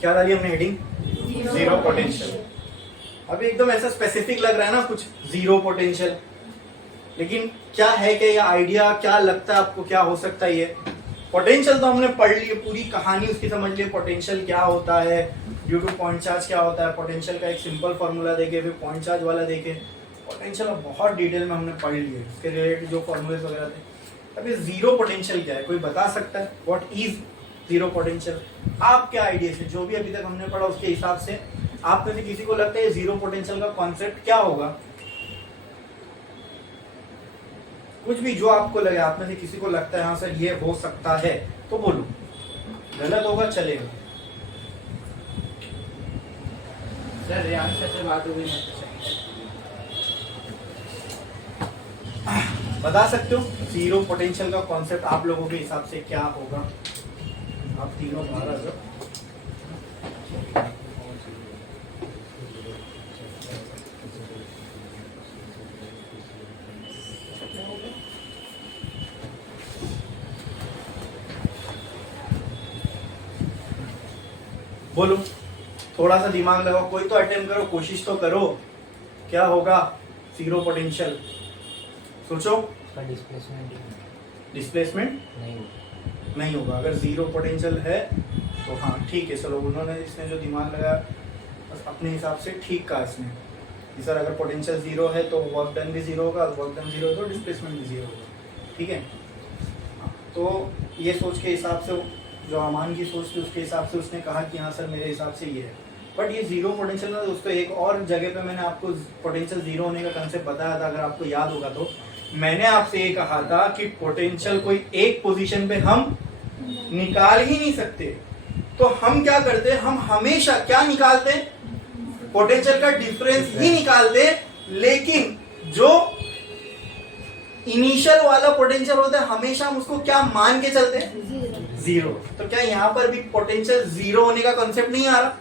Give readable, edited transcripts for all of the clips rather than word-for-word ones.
क्या डाली हमने हेडिंग? Zero potential. अभी एकदम ऐसा स्पेसिफिक लग रहा है ना कुछ, जीरो पोटेंशियल, लेकिन क्या है क्या ये आइडिया, क्या लगता है आपको क्या हो सकता है ये? पोटेंशियल तो हमने पढ़ ली, पूरी कहानी उसकी समझ ली, पोटेंशियल क्या होता है, ड्यू टू पॉइंट चार्ज क्या होता है, पोटेंशियल का एक सिंपल फॉर्मूला देखे, फिर पॉइंट चार्ज वाला देखे, पोटेंशियल बहुत डिटेल में हमने पढ़ लिए, उसके रिलेटेड जो फॉर्मूले वगैरह थे। अभी जीरो पोटेंशियल क्या है, कोई बता सकता है? What is zero potential? आप क्या आइडिया से, जो भी अभी तक हमने पढ़ा उसके हिसाब से आप में से किसी को लगता है जीरो पोटेंशियल का कॉन्सेप्ट क्या होगा? कुछ भी जो आपको लगे, आप में से किसी को लगता है हाँ सर ये हो सकता है तो बोलो, गलत होगा चलेगा। सर रियान से बात हो गई, बता सकते हो जीरो पोटेंशियल का कॉन्सेप्ट आप लोगों के हिसाब से क्या होगा? आप तीनों बाहर आ जाओ। बोलो, थोड़ा सा दिमाग लगाओ, कोई तो अटेम्प्ट करो, कोशिश तो करो, क्या होगा जीरो पोटेंशियल? सोचो। डिस्प्लेसमेंट नहीं होगा। अगर जीरो पोटेंशियल है तो हाँ ठीक है, चलो उन्होंने इसने जो दिमाग लगाया बस अपने हिसाब से ठीक कहा इसने कि सर अगर पोटेंशियल जीरो है तो वर्क डन भी जीरो होगा, वर्क डन जीरो तो डिस्प्लेसमेंट भी जीरो होगा, ठीक है। तो ये सोच के हिसाब से, जो अमान की सोच थी उसके हिसाब से उसने कहा कि हाँ सर मेरे हिसाब से ये है। बट ये जीरो पोटेंशियल ना दोस्तों, एक और जगह पे मैंने आपको पोटेंशियल जीरो होने का कंसेप्ट बताया था, अगर आपको याद होगा तो मैंने आपसे ये कहा था कि पोटेंशियल कोई एक पोजीशन पे हम निकाल ही नहीं सकते, तो हम क्या करते, हम हमेशा क्या निकालते, पोटेंशियल का डिफरेंस ही निकालते, लेकिन जो इनिशियल वाला पोटेंशियल होता है हमेशा हम उसको क्या मान के चलते हैं? जीरो। तो क्या यहाँ पर भी पोटेंशियल जीरो होने का कॉन्सेप्ट नहीं आ रहा?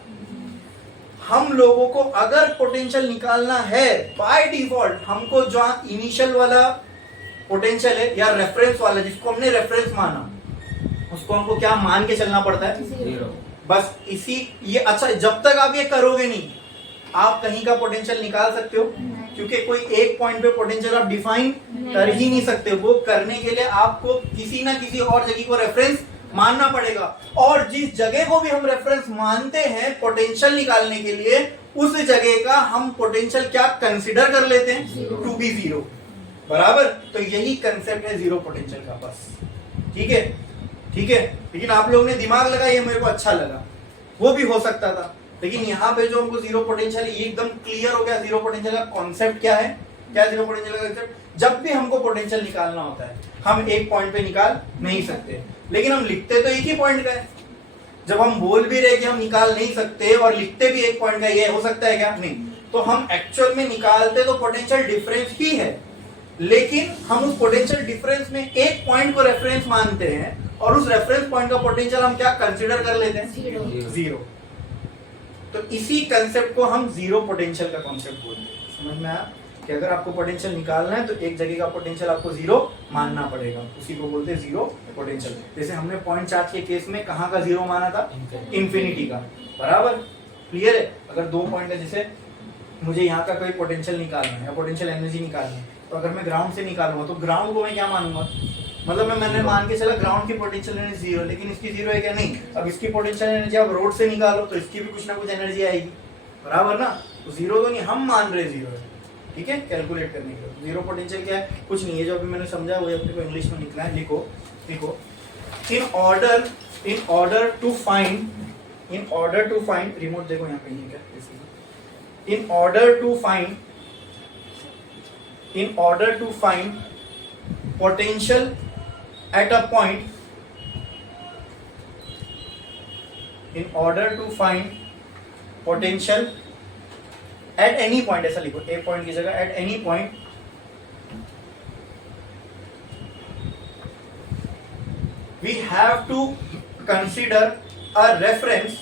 हम लोगों को अगर पोटेंशियल निकालना है बाय डिफॉल्ट, हमको जो इनिशियल वाला पोटेंशियल है या रेफरेंस वाला जिसको हमने रेफरेंस माना, उसको हमको क्या मान के चलना पड़ता है? जीरो। बस इसी ये, अच्छा जब तक आप ये करोगे नहीं आप कहीं का पोटेंशियल निकाल सकते हो? क्योंकि कोई एक पॉइंट पे पोटेंशियल आप डिफाइन कर ही नहीं सकते। वो करने के लिए आपको किसी ना किसी और जगह को रेफरेंस मानना पड़ेगा, और जिस जगह को भी हम रेफरेंस मानते हैं पोटेंशियल निकालने के लिए, उस जगह का हम पोटेंशियल क्या कंसीडर कर लेते हैं? To be zero. बराबर? तो यही कंसेप्ट है जीरो पोटेंशियल का, बस। ठीक है, ठीक है। लेकिन आप लोगों ने दिमाग लगाया, ये मेरे को अच्छा लगा, वो भी हो सकता था, लेकिन यहाँ पे जो हमको जीरो पोटेंशियल, ये एकदम क्लियर हो गया जीरो पोटेंशियल का कॉन्सेप्ट क्या है। क्या जीरो पोटेंशियल का कॉन्सेप्ट? जब भी हमको पोटेंशियल निकालना होता है हम एक पॉइंट पे निकाल नहीं सकते, लेकिन हम लिखते तो एक ही पॉइंट का है। जब हम बोल भी रहे कि हम निकाल नहीं सकते और लिखते भी एक पॉइंट का, ये हो सकता है क्या? नहीं। तो हम एक्चुअल में निकालते तो पोटेंशियल डिफरेंस ही है, लेकिन हम उस पोटेंशियल डिफरेंस में एक पॉइंट को रेफरेंस मानते हैं, और उस रेफरेंस पॉइंट का पोटेंशियल हम क्या कंसीडर कर लेते हैं? जीरो। तो इसी कंसेप्ट को हम जीरो पोटेंशियल का कॉन्सेप्ट बोलते हैं। समझ में आया कि अगर आपको पोटेंशियल निकालना है तो एक जगह का पोटेंशियल आपको जीरो मानना पड़ेगा, उसी को बोलते हैं जीरो पोटेंशियल। जैसे हमने पॉइंट चार्ज के केस में कहाँ का जीरो माना था? इंफिनिटी का। बराबर? क्लियर है? अगर दो पॉइंट है, जैसे मुझे यहाँ का कोई पोटेंशियल निकालना है या पोटेंशियल एनर्जी निकालनी है, तो अगर मैं ग्राउंड से निकालूंगा तो ग्राउंड को मैं क्या मानूंगा? मतलब मैंने मान के चला ग्राउंड की पोटेंशियल एनर्जी जीरो, लेकिन इसकी जीरो है क्या? नहीं। अब इसकी पोटेंशियल एनर्जी आप रोड से निकालो तो इसकी भी कुछ ना कुछ एनर्जी आएगी। बराबर ना? तो जीरो तो नहीं, हम मान रहे जीरो है। ठीक है, कैलकुलेट करने के लिए जीरो पोटेंशियल क्या है? कुछ नहीं है, जो अभी मैंने समझा वो अपने को इंग्लिश में निकला है। लिखो लिखो, in order to find remote देखो यहाँ पे नहीं क्या, in order to find potential at a point, in order to find potential at any point, ऐसा लिखो, a point की जगह at any point, we have to consider a reference,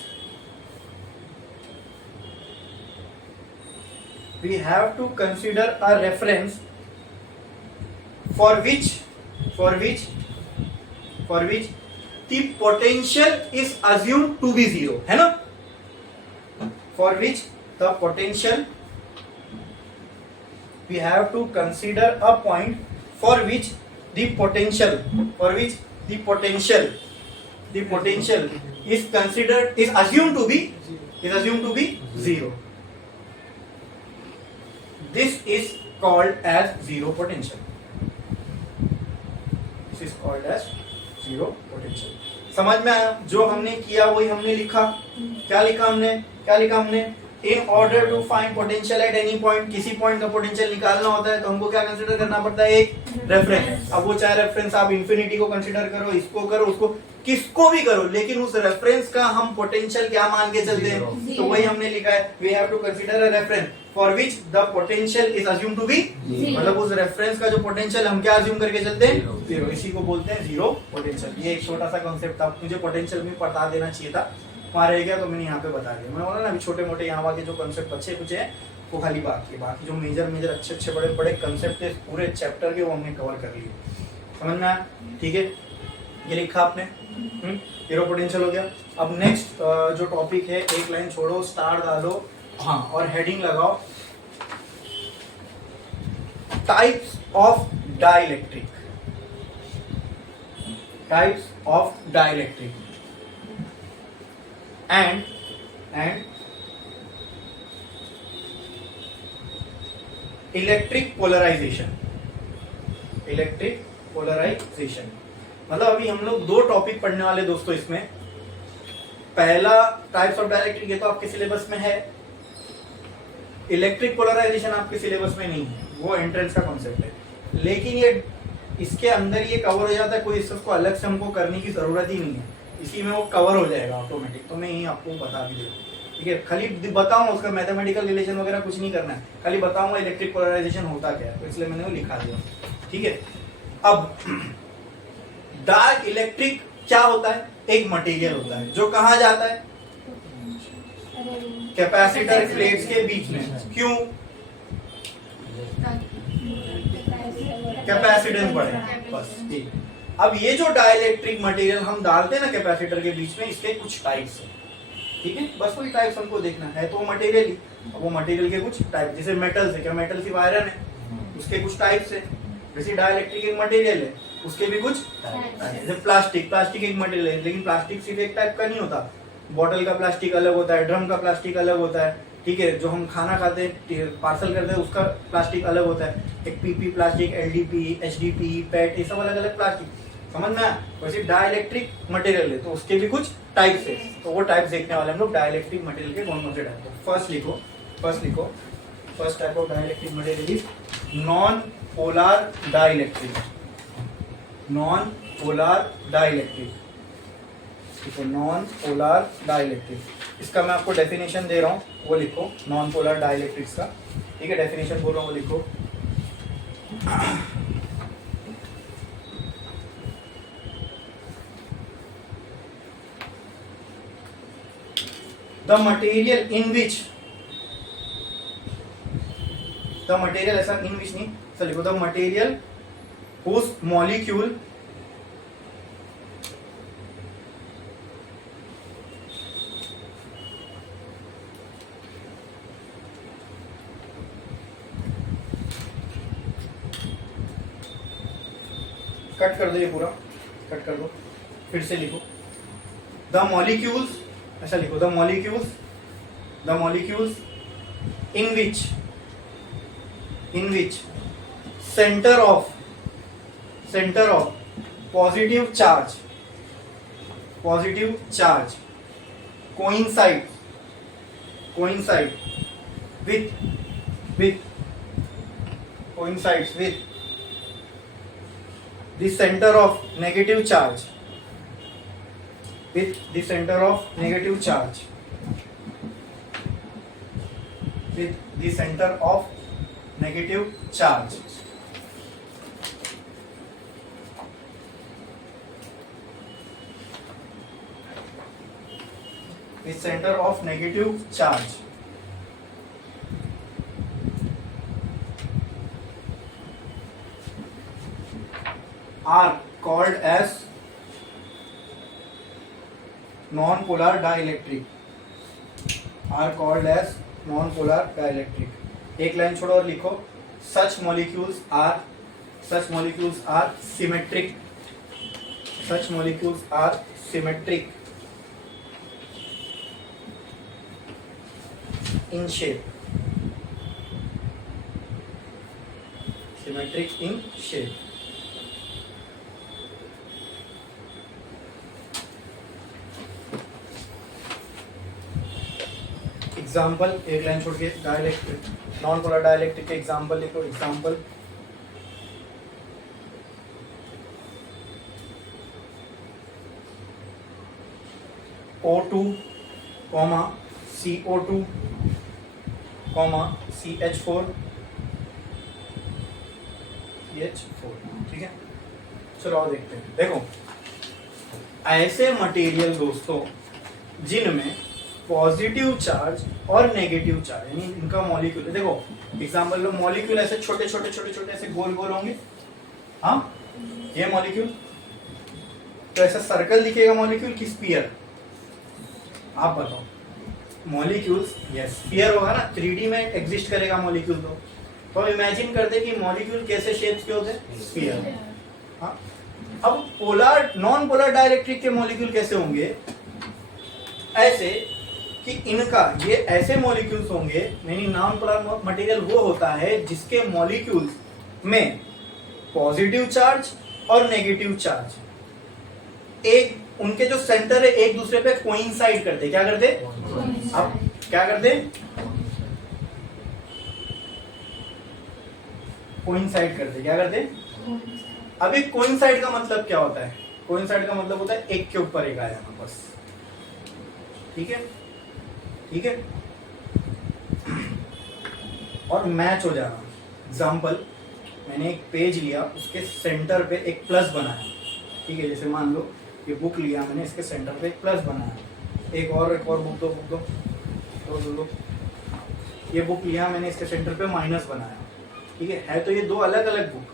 for which the potential is assumed to be zero, है ना? for which the potential, we have to consider a point for which the potential is considered, is assumed to be zero. This is called as zero potential. This is called as zero potential. समझ में आया? जो हमने किया वही हमने लिखा. क्या लिखा हमने? In order to find potential at any point, किसी पॉइंट का पोटेंशियल निकालना होता है तो हमको क्या कंसीडर करना पड़ता है? एक रेफरेंस. अब वो चाहे रेफरेंस आप इंफिनिटी को कंसीडर करो, इसको करो, उसको किसको भी करो, लेकिन उस रेफरेंस का हम पोटेंशियल क्या मान के चलते हैं? तो वही हमने लिखा है, we have to consider a reference for which the potential is assume to be, मतलब उस रेफरेंस का जो पोटेंशियल हम क्या अज्यूम करके चलते हैं? जीरो. इसी को बोलते हैं जीरो पोटेंशियल. ये एक छोटा सा कॉन्सेप्ट था, मुझे पोटेंशियल में बता देना चाहिए था, वहां रह गया तो मैंने यहाँ पे बता दिया. मैंने बोला ना अभी छोटे मोटे यहाँ वाले जो कॉन्सेप्ट बच्चे कुछ है वो खाली बाकी है, बाकी जो मेजर अच्छे बड़े कॉन्सेप्ट है पूरे चैप्टर के वो हमने कवर कर लिए. समझ में आया? ठीक है, ये लिखा आपने. जीरो पोटेंशियल हो गया. अब नेक्स्ट जो टॉपिक है, एक लाइन छोड़ो, स्टार डालो, हाँ, और हेडिंग लगाओ, types of dielectric. and electric polarisation. मतलब अभी हम लोग दो टॉपिक पढ़ने वाले दोस्तों इसमें. पहला टाइप्स ऑफ डाइलेक्ट्रिक, ये तो आपके सिलेबस में है. इलेक्ट्रिक पोलराइजेशन आपके सिलेबस में नहीं है, वो एंट्रेंस का कॉन्सेप्ट है. लेकिन ये इसके अंदर ये कवर हो जाता है, कोई इसको अलग से हमको करने की जरूरत ही नहीं है, इसी में वो कवर हो जाएगा ऑटोमेटिक. तो मैं यही आपको बता भी दूँ. ठीक है, खाली बताऊंगा, उसका मैथमेटिकल रिलेशन वगैरह कुछ नहीं करना है, खाली बताऊंगा इलेक्ट्रिक पोलराइजेशन होता क्या है, तो इसलिए मैंने वो लिखा दिया. ठीक है, अब डार्क इलेक्ट्रिक क्या होता है? एक मटेरियल होता है जो कहाँ जाता है? कैपेसिटर प्लेट्स के बीच में. क्यों? कैपेसिटेंस बढ़े, बस. ठीक. अब ये जो डाइलेक्ट्रिक मटेरियल हम डालते हैं ना कैपेसिटर के बीच में, इसके कुछ टाइप्स हैं. ठीक है, बस वही टाइप्स हमको देखना है. तो मटेरियल ही, अब वो मटेरियल के कुछ टाइप, जैसे मेटल से, क्या मेटल सिर्फ आयरन है, उसके कुछ टाइप्स है. जैसे डाइलेक्ट्रिक एक मटेरियल है, उसके भी कुछ जैसे प्लास्टिक एक मटेरियल है, लेकिन प्लास्टिक सिर्फ एक टाइप का नहीं होता. बॉटल का प्लास्टिक अलग होता है, ड्रम का प्लास्टिक अलग होता है. ठीक है, जो हम खाना खाते हैं, पार्सल करते हैं, उसका प्लास्टिक अलग होता है. एक पीपी प्लास्टिक, एलडीपी, एचडीपी, पेट, ये सब अलग अलग प्लास्टिक. समझ में आया? वैसे डाइलेक्ट्रिक मटेरियल है तो उसके भी कुछ टाइप्स है, तो वो टाइप्स देखने वाले हम लोग. डाइलेक्ट्रिक मटेरियल के कौन कौन से टाइप? फर्स्ट लिखो. First type of dielectric material is non polar dielectric. Non polar dielectric. इसका मैं आपको डेफिनेशन दे रहा हूँ, वो लिखो. नॉन पोलर डाइलेक्ट्रिक्स का, ठीक है, डेफिनेशन बोल रहा हूँ, वो लिखो. The material in which, ऐसा in which नहीं, चलो लिखो, the material whose molecule cut कर दो, ये पूरा कट कर दो, फिर से लिखो. The molecules, ऐसा लिखो, the molecules in which center of positive charge coincides with the center of negative charge, with the center of negative charge, with the center of negative charge. The center of negative charge are called as non-polar dielectric. Are called as non polar dielectric. एक line छोड़ो और लिखो such molecules are symmetric, such molecules are symmetric in shape, symmetric in shape। Example एक line छोड़ के dielectric non polar dielectric के example लिखो। Example O2, CO2, CH4, ठीक है। चलो और देखते हैं। देखो ऐसे मटेरियल दोस्तों जिनमें पॉजिटिव चार्ज और नेगेटिव चार्ज यानी इनका मॉलिक्यूल, देखो एग्जांपल लो, मॉलिक्यूल ऐसे छोटे छोटे छोटे छोटे ऐसे गोल गोल होंगे। हाँ, ये मॉलिक्यूल तो ऐसा सर्कल दिखेगा मॉलिक्यूल की स्फीयर, आप बताओ। मॉलिक्यूल्स यस स्फीयर होगा ना, 3D में एग्जिस्ट करेगा मॉलिक्यूल। तो इमेजिन करते कि मॉलिक्यूल कैसे शेप्स के होते हैं, स्फीयर। हाँ, अब पोलर नॉन पोलर डाइलेक्ट्रिक के मॉलिक्यूल कैसे होंगे, ऐसे कि इनका ये ऐसे मॉलिक्यूल्स होंगे, यानी नॉन पोलर मटेरियल वो होता है जिसके मॉलिक्यूल्स में पॉजिटिव चार्ज और नेगेटिव चार्ज एक उनके जो सेंटर है एक दूसरे पे कोइंसाइड करते। क्या करते? अब क्या करते? कोइंसाइड करते। क्या करते? अभी कोइंसाइड का मतलब क्या होता है? कोइंसाइड का मतलब होता है एक के ऊपर एक आ जाना, बस। ठीक है, ठीक है, और मैच हो जाना। एग्जाम्पल, मैंने एक पेज लिया, उसके सेंटर पे एक प्लस बनाया। ठीक है, जैसे मान लो ये बुक लिया मैंने, इसके सेंटर पे एक प्लस बनाया। एक और बुक दो। ये बुक लिया मैंने, इसके सेंटर पे माइनस बनाया। ठीक है तो ये दो अलग अलग बुक,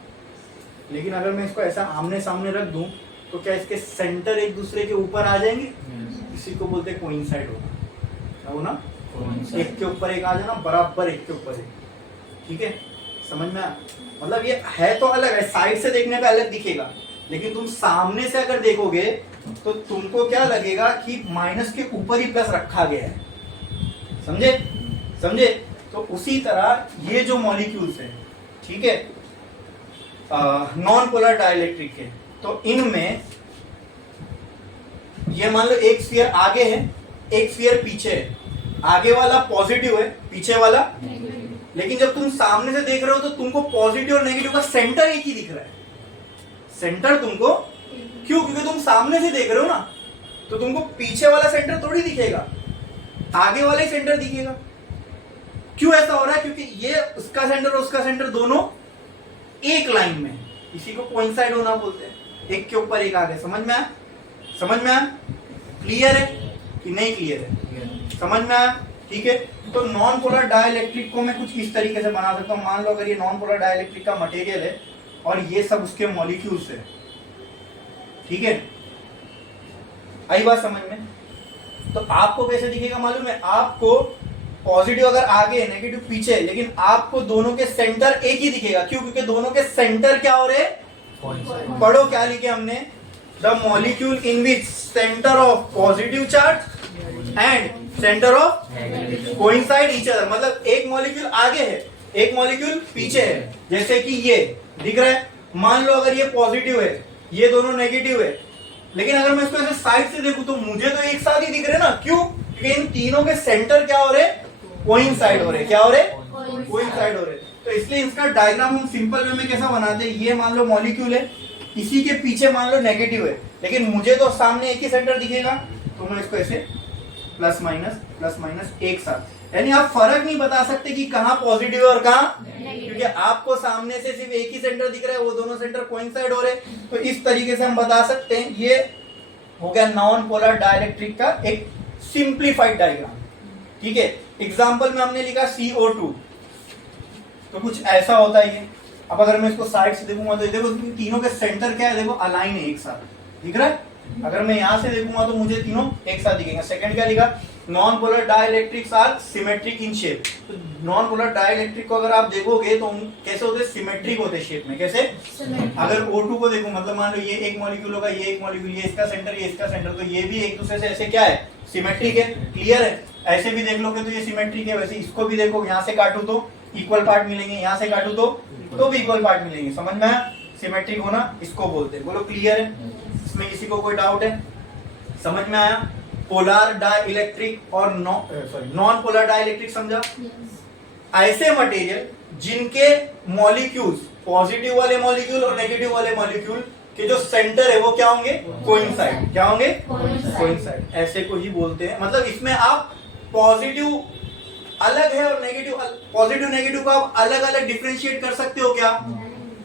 लेकिन अगर मैं इसको ऐसा आमने सामने रख दूं तो क्या इसके सेंटर एक दूसरे के ऊपर आ जाएंगे? इसी को बोलते हैं कोइंसाइड होना। हो ना, एक के ऊपर एक आ जाना, बराबर एक के ऊपर एक। ठीक है, समझ में? मतलब ये है तो अलग है, साइड से देखने पे अलग दिखेगा, लेकिन तुम सामने से अगर देखोगे तो तुमको क्या लगेगा कि माइनस के ऊपर ही प्लस रखा गया है। समझे? समझे? तो उसी तरह ये जो मॉलिक्यूल्स हैं, ठीक है, नॉन पोलर डाइलेक्ट्रिक के, तो इनमें ये मान लो एक स्फीयर आगे है, एक स्फीयर पीछे है। आगे वाला पॉजिटिव है, पीछे वाला, लेकिन जब तुम सामने से देख रहे हो तो तुमको पॉजिटिव और नेगेटिव का सेंटर एक ही दिख रहा है। सेंटर तुमको, क्यों? क्योंकि तुम सामने से देख रहे हो ना, तो तुमको पीछे वाला सेंटर थोड़ी दिखेगा, आगे वाला ही सेंटर दिखेगा। क्यों ऐसा हो रहा है? क्योंकि ये उसका सेंटर और उसका सेंटर दोनों एक लाइन में, इसी को कोइंसाइड होना बोलते हैं। एक के ऊपर एक आ गए। समझ में आया? समझ में आया? क्लियर है कि नहीं क्लियर है? समझ में आया? ठीक है, तो नॉन पोलर डाइलेक्ट्रिक को मैं कुछ इस तरीके से बना सकता हूं। मान लो अगर ये नॉन पोलर डाइलेक्ट्रिक का मटेरियल है और ये सब उसके मॉलिक्यूल्स है। ठीक है, आई बात समझ में? तो आपको कैसे दिखेगा मालूम है? आपको पॉजिटिव अगर आगे है, नेगेटिव पीछे है, लेकिन आपको दोनों के सेंटर एक ही दिखेगा। क्यों? क्योंकि दोनों के सेंटर क्या हो रहे? पढ़ो क्या लिखे हमने? The molecule in which centre of positive charge and centre of coincide each other. मतलब एक मॉलिक्यूल आगे है, एक मॉलिक्यूल पीछे है। जैसे कि ये दिख रहा है, मान लो अगर ये पॉजिटिव है, ये दोनों नेगेटिव है, लेकिन अगर मैं इसको ऐसे साइड से देखूं तो मुझे तो एक साथ ही दिख रहे ना। क्यों? क्योंकि इन तीनों के सेंटर क्या हो रहे? कोइंसाइड हो रहे। क्या हो रहे? कोइंसाइड हो रहे। तो इसलिए इसका डायग्राम हम सिंपल वे में कैसा बनाते हैं? ये मान लो मॉलिक्यूल है, इसी के पीछे मान लो नेगेटिव है, लेकिन मुझे तो सामने एक ही सेंटर दिखेगा, तो मैं इसको ऐसे प्लस माइनस एक साथ, यानी आप फर्क नहीं बता सकते कि कहां पॉजिटिव है और कहां, क्योंकि आपको सामने से सिर्फ एक ही सेंटर दिख रहा है, वो दोनों सेंटर कोइंसाइड हो रहे। तो इस तरीके से हम बता सकते हैं। ये हो गया नॉन पोलर डाइलेक्ट्रिक का एक सिंप्लीफाइड डायग्राम। ठीक है, एग्जांपल में हमने लिखा CO2, तो कुछ ऐसा होता है ये। अब अगर मैं इसको साइड से देखूंगा तो देखो तीनों के सेंटर क्या है? देखो अलाइन है, एक साथ दिख रहा है। अगर मैं यहां से देखूंगा तो मुझे तीनों एक साथ दिखेंगे। सेकंड क्या लिखा? Non polar dielectrics are symmetric in shape. तो नॉन पोलर डाइलेक्ट्रिक को अगर आप देखोगे तो कैसे होते हैं, सिमेट्रिक होते हैं शेप में। कैसे? अगर O2 को देखो, मतलब मान लो ये एक मॉलिक्यूल होगा, ये एक मॉलिक्यूल, ये इसका सेंटर, ये इसका सेंटर, तो ये भी एक दूसरे से ऐसे क्या है, सिमेट्रिक है। क्लियर है? ऐसे भी देख लोगे तो ये सिमेट्रिक है। वैसे इसको भी देखो, यहाँ से काटू तो इक्वल पार्ट मिलेंगे, यहाँ से काटू तो भी इक्वल पार्ट मिलेंगे। समझ में आया? सिमेट्रिक होना इसको बोलते हैं। बोलो क्लियर है? इसमें किसी को कोई डाउट है? समझ में आया? पोलर डाइलेक्ट्रिक और नॉन पोलर डाइलेक्ट्रिक समझा? ऐसे मटेरियल जिनके मॉलिक्यूल्स, पॉजिटिव वाले मॉलिक्यूल और नेगेटिव वाले मॉलिक्यूल के जो सेंटर है वो क्या होंगे, कोइंसाइड। क्या होंगे? कोइंसाइड। ऐसे को ही बोलते हैं। मतलब इसमें आप पॉजिटिव अलग है और नेगेटिव, पॉजिटिव नेगेटिव को आप अलग अलग डिफरेंशिएट कर सकते हो क्या?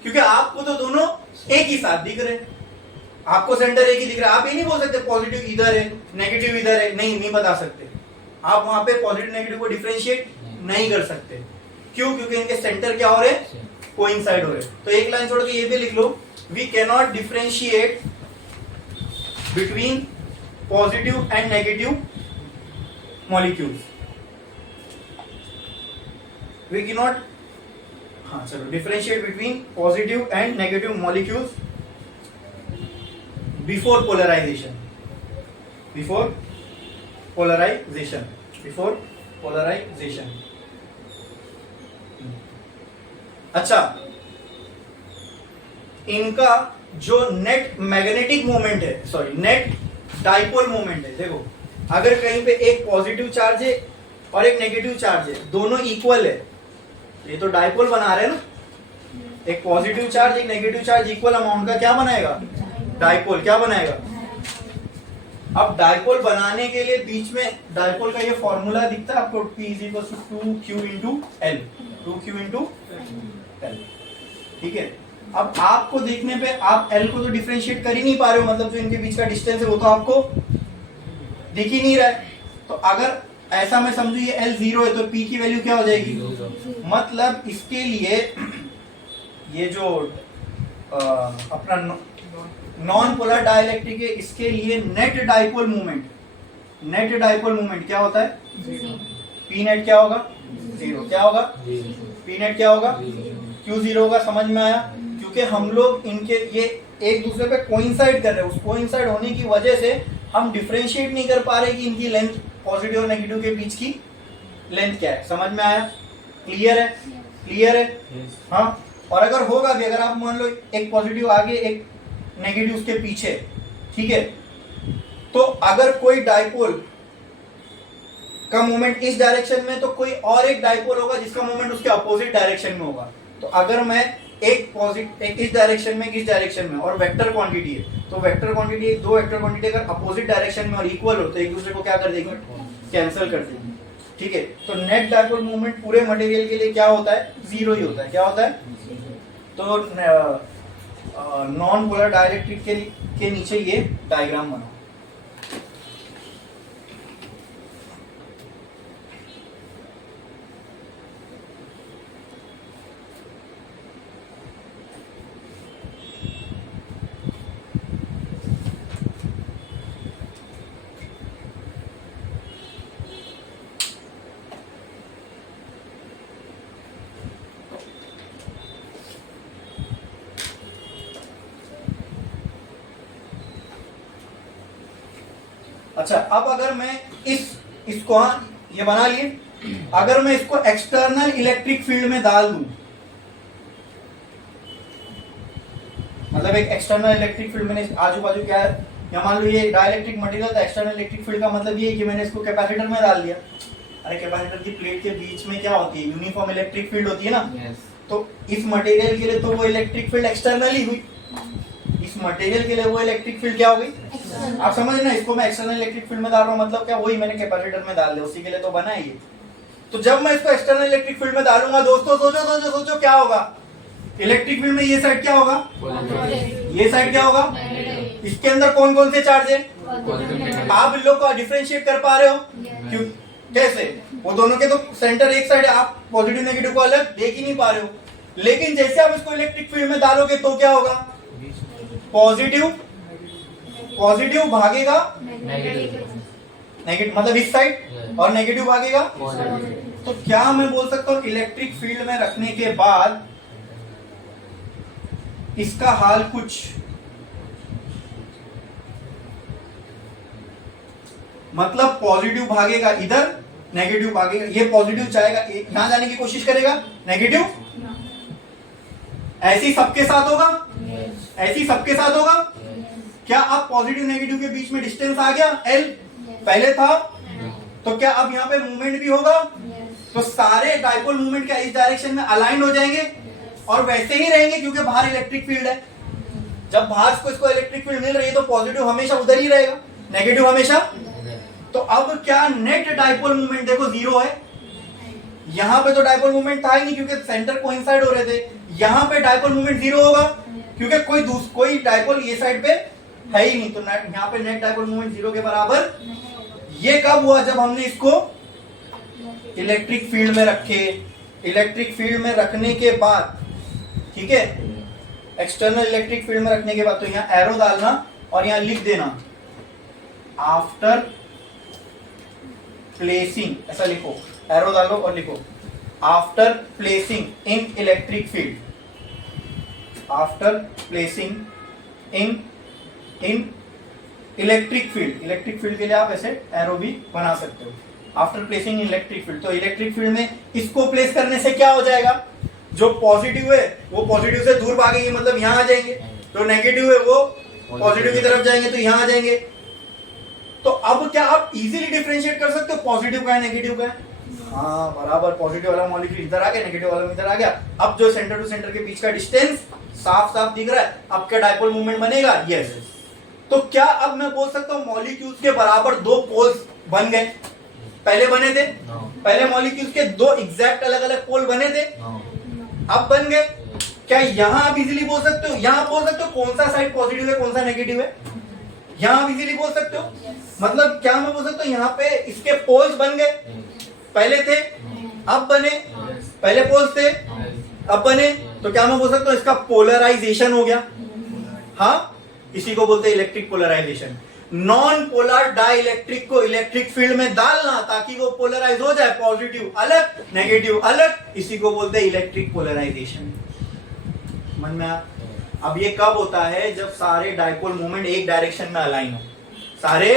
क्योंकि आपको तो दोनों एक ही साथ दिख रहे, आपको सेंटर एक ही दिख रहा है। आप ये नहीं बोल सकते पॉजिटिव इधर है नेगेटिव इधर है, नहीं बता सकते। आप वहां पे पॉजिटिव नेगेटिव को डिफरेंशिएट नहीं कर सकते। क्यों? क्योंकि इनके सेंटर क्या हो रहे, कोइंसाइड हो रहे। तो एक लाइन छोड़ के ये भी लिख लो, we can not differentiate between positive and negative molecules. We can not, हाँ चलो, differentiate between positive and negative molecules before polarization. Before polarization, before polarization. अच्छा, इनका जो नेट मैग्नेटिक मोमेंट है, सॉरी नेट डाइपोल मोमेंट है, देखो अगर कहीं पे एक पॉजिटिव चार्ज है और एक नेगेटिव चार्ज है, दोनों इक्वल है, ये तो डाइपोल बना रहे हैं ना। एक पॉजिटिव चार्ज एक नेगेटिव चार्ज इक्वल अमाउंट का क्या बनाएगा, डाइपोल। क्या बनाएगा? अब डाइपोल बनाने के लिए बीच में डाइपोल का ये फॉर्मूला दिखता है आपको, P = 2Q × L, 2Q × L। ठीक है? अब आपको देखने पे आप L को तो डिफरेंशिएट कर ही नहीं पा रहे हो, मतलब जो इनके बीच का डिस्टेंस है वो तो आपको दिख ही नहीं रहा है। तो अगर ऐसा मैं समझू ये L 0 है तो P की वैल्यू क्या हो जाएगी? मतलब इसके लिए ये जो अपना नॉन पोलर डाइलेक्ट्रिक है, इसके लिए नेट डाइपोल मूवमेंट क्या होता है? P नेट क्या होगा? 0। क्या होगा? P नेट क्या होगा? क्यों 0 होगा? समझ में आया? क्योंकि हम लोग इनके ये एक दूसरे पे कोइंसाइड कर रहे हैं। उस कोइंसाइड होने की वजह से हम डिफरेंशिएट नहीं कर पा रहे कि इनकी लेंथ, पॉजिटिव और नेगेटिव के बीच की लेंथ क्या है। समझ में आया? क्लियर है? क्लियर है? हाँ। और अगर होगा भी, अगर आप मान लो एक पॉजिटिव आगे एक नेगेटिव उसके पीछे, ठीक है, तो अगर कोई डाइपोल का मोमेंट इस डायरेक्शन में तो कोई और एक डाइपोल होगा जिसका मोमेंट उसके अपोजिट डायरेक्शन में होगा। तो अगर मैं एक इस डायरेक्शन में, इस डायरेक्शन में, और वेक्टर क्वांटिटी है, तो वेक्टर क्वांटिटी, दो वेक्टर क्वांटिटी अगर अपोजिट डायरेक्शन में और इक्वल हो तो एक दूसरे को क्या कर देगी? कैंसिल कर देगी। ठीक है? तो नेट डाइपोल मूवमेंट पूरे मटेरियल के लिए क्या होता है? 0 ही होता है। क्या होता है? तो नॉन पोलर डाइलेक्ट्रिक के नीचे ये डायग्राम बना। अच्छा, अब अगर मैं इसको ये बना लिए, अगर मैं इसको एक्सटर्नल इलेक्ट्रिक फील्ड में डाल दूं, मतलब एक एक्सटर्नल इलेक्ट्रिक फील्ड मैंने आजू बाजू क्या है, या मान लो ये डाइलेक्ट्रिक मटेरियल था, एक्सटर्नल इलेक्ट्रिक फील्ड का मतलब ये है कि मैंने इसको कैपेसिटर में डाल दिया। अरे कैपेसिटर की प्लेट के बीच में क्या होती है? यूनिफॉर्म इलेक्ट्रिक फील्ड होती है ना। तो इस मटेरियल के लिए तो वो इलेक्ट्रिक फील्ड एक्सटर्नली हुई, इस मटेरियल के लिए वो इलेक्ट्रिक फील्ड क्या हो गई? आप समझ ना, इसको मैं एक्सटर्नल इलेक्ट्रिक फील्ड में डाल रहा हूँ, मतलब क्या, वही मैंने कैपेसिटर में डाल दिया, उसी के लिए तो बना है ये। तो जब मैं इसको एक्सटर्नल इलेक्ट्रिक फील्ड में डालूंगा दोस्तों, सोचो क्या होगा? इलेक्ट्रिक फील्ड में ये साइड क्या होगा? ये साइड क्या होगा? इसके अंदर कौन कौन से चार्ज है? आप इन लोग को डिफरेंशिएट कर पा रहे हो? क्यों? कैसे? वो दोनों के तो सेंटर एक साइड है, आप पॉजिटिव नेगेटिव को अलग देख ही नहीं पा रहे हो। लेकिन जैसे आप इसको इलेक्ट्रिक फील्ड में डालोगे तो क्या होगा? पॉजिटिव भागेगा नेगेटिव मतलब इस साइड, और नेगेटिव भागेगा। तो क्या मैं बोल सकता हूं इलेक्ट्रिक फील्ड में रखने के बाद इसका हाल कुछ मतलब पॉजिटिव भागेगा इधर, नेगेटिव भागेगा, ये पॉजिटिव चाहेगा यहां जाने की कोशिश करेगा, नेगेटिव ऐसी सबके साथ होगा, ऐसी सबके साथ होगा। क्या अब पॉजिटिव नेगेटिव के बीच में डिस्टेंस आ गया L, पहले था। तो क्या अब यहाँ पे मूवमेंट भी होगा? तो सारे डाइपोल मूवमेंट क्या इस डायरेक्शन में अलाइन हो जाएंगे और वैसे ही रहेंगे, क्योंकि बाहर इलेक्ट्रिक फील्ड है। जब बाहर को इसको इलेक्ट्रिक फील्ड मिल रही है तो पॉजिटिव हमेशा उधर ही रहेगा, नेगेटिव हमेशा। तो अब क्या नेट डाइपोल मूवमेंट देखो जीरो है। यहां पे तो डाइपोल मूवमेंट था ही नहीं क्योंकि सेंटर कोइंसाइड हो रहे थे। यहां पे डाइपोल मूवमेंट जीरो होगा क्योंकि कोई डाइपोल ये साइड पे है ही नहीं। तो यहाँ पे नेट डाइपोल मूवमेंट जीरो के बराबर। ये कब हुआ? जब हमने इसको इलेक्ट्रिक फील्ड में रखे। इलेक्ट्रिक फील्ड में रखने के बाद, ठीक है, एक्सटर्नल इलेक्ट्रिक फील्ड में रखने के बाद, तो यहां एरो डालना और यहां लिख देना आफ्टर प्लेसिंग, ऐसा लिखो, एरो डालो और लिखो आफ्टर प्लेसिंग इन इलेक्ट्रिक फील्ड, आफ्टर प्लेसिंग इन इलेक्ट्रिक फील्ड। इलेक्ट्रिक फील्ड के लिए आप ऐसे एरो भी बना सकते हो, आफ्टर प्लेसिंग इलेक्ट्रिक फील्ड। तो इलेक्ट्रिक फील्ड में इसको प्लेस करने से क्या हो जाएगा? जो पॉजिटिव है वो पॉजिटिव से दूर भागेंगे, मतलब यहां आ जाएंगे। तो नेगेटिव है वो पॉजिटिव की तरफ जाएंगे, तो यहां आ जाएंगे। तो अब क्या आप इजीली डिफरेंशिएट कर सकते हो पॉजिटिव का है नेगेटिव का है? हाँ बराबर, पॉजिटिव वाला मॉलिक्यूल इधर आ गया, नेगेटिव वाला इधर आ गया। अब जो सेंटर टू सेंटर के बीच का डिस्टेंस साफ साफ दिख रहा है। अब क्या डाइपोल मूवमेंट बनेगा? यस। तो क्या अब मैं बोल सकता हूं मॉलिक्यूल्स के बराबर दो पोल्स बन गए? पहले बने थे? पहले मॉलिक्यूल्स के दो एग्जैक्ट अलग अलग पोल बने थे, अब बन गए। क्या यहां आप इजीली बोल सकते हो? यहां बोल सकते हो कौन सा साइड पॉजिटिव है कौन सा नेगेटिव है? यहां आप इजीली बोल सकते हो। मतलब क्या मैं बोल सकता हूं यहाँ पे इसके पोल्स बन गए, पहले थे अब बने, पहले पोल्स थे अब बने। तो क्या मैं बोल सकता हूं इसका पोलराइजेशन हो गया? हाँ, इसी को बोलते हैं electric polarisation. Non polar dielectric को इलेक्ट्रिक फील्ड में डालना ताकि वो पोलराइज हो जाए, पॉजिटिव अलग नेगेटिव अलग, इसी को बोलते हैं इलेक्ट्रिक पोलराइजेशन। मन में आ? अब ये कब होता है? जब सारे डाइपोल मूवमेंट एक डायरेक्शन में अलाइन हो, सारे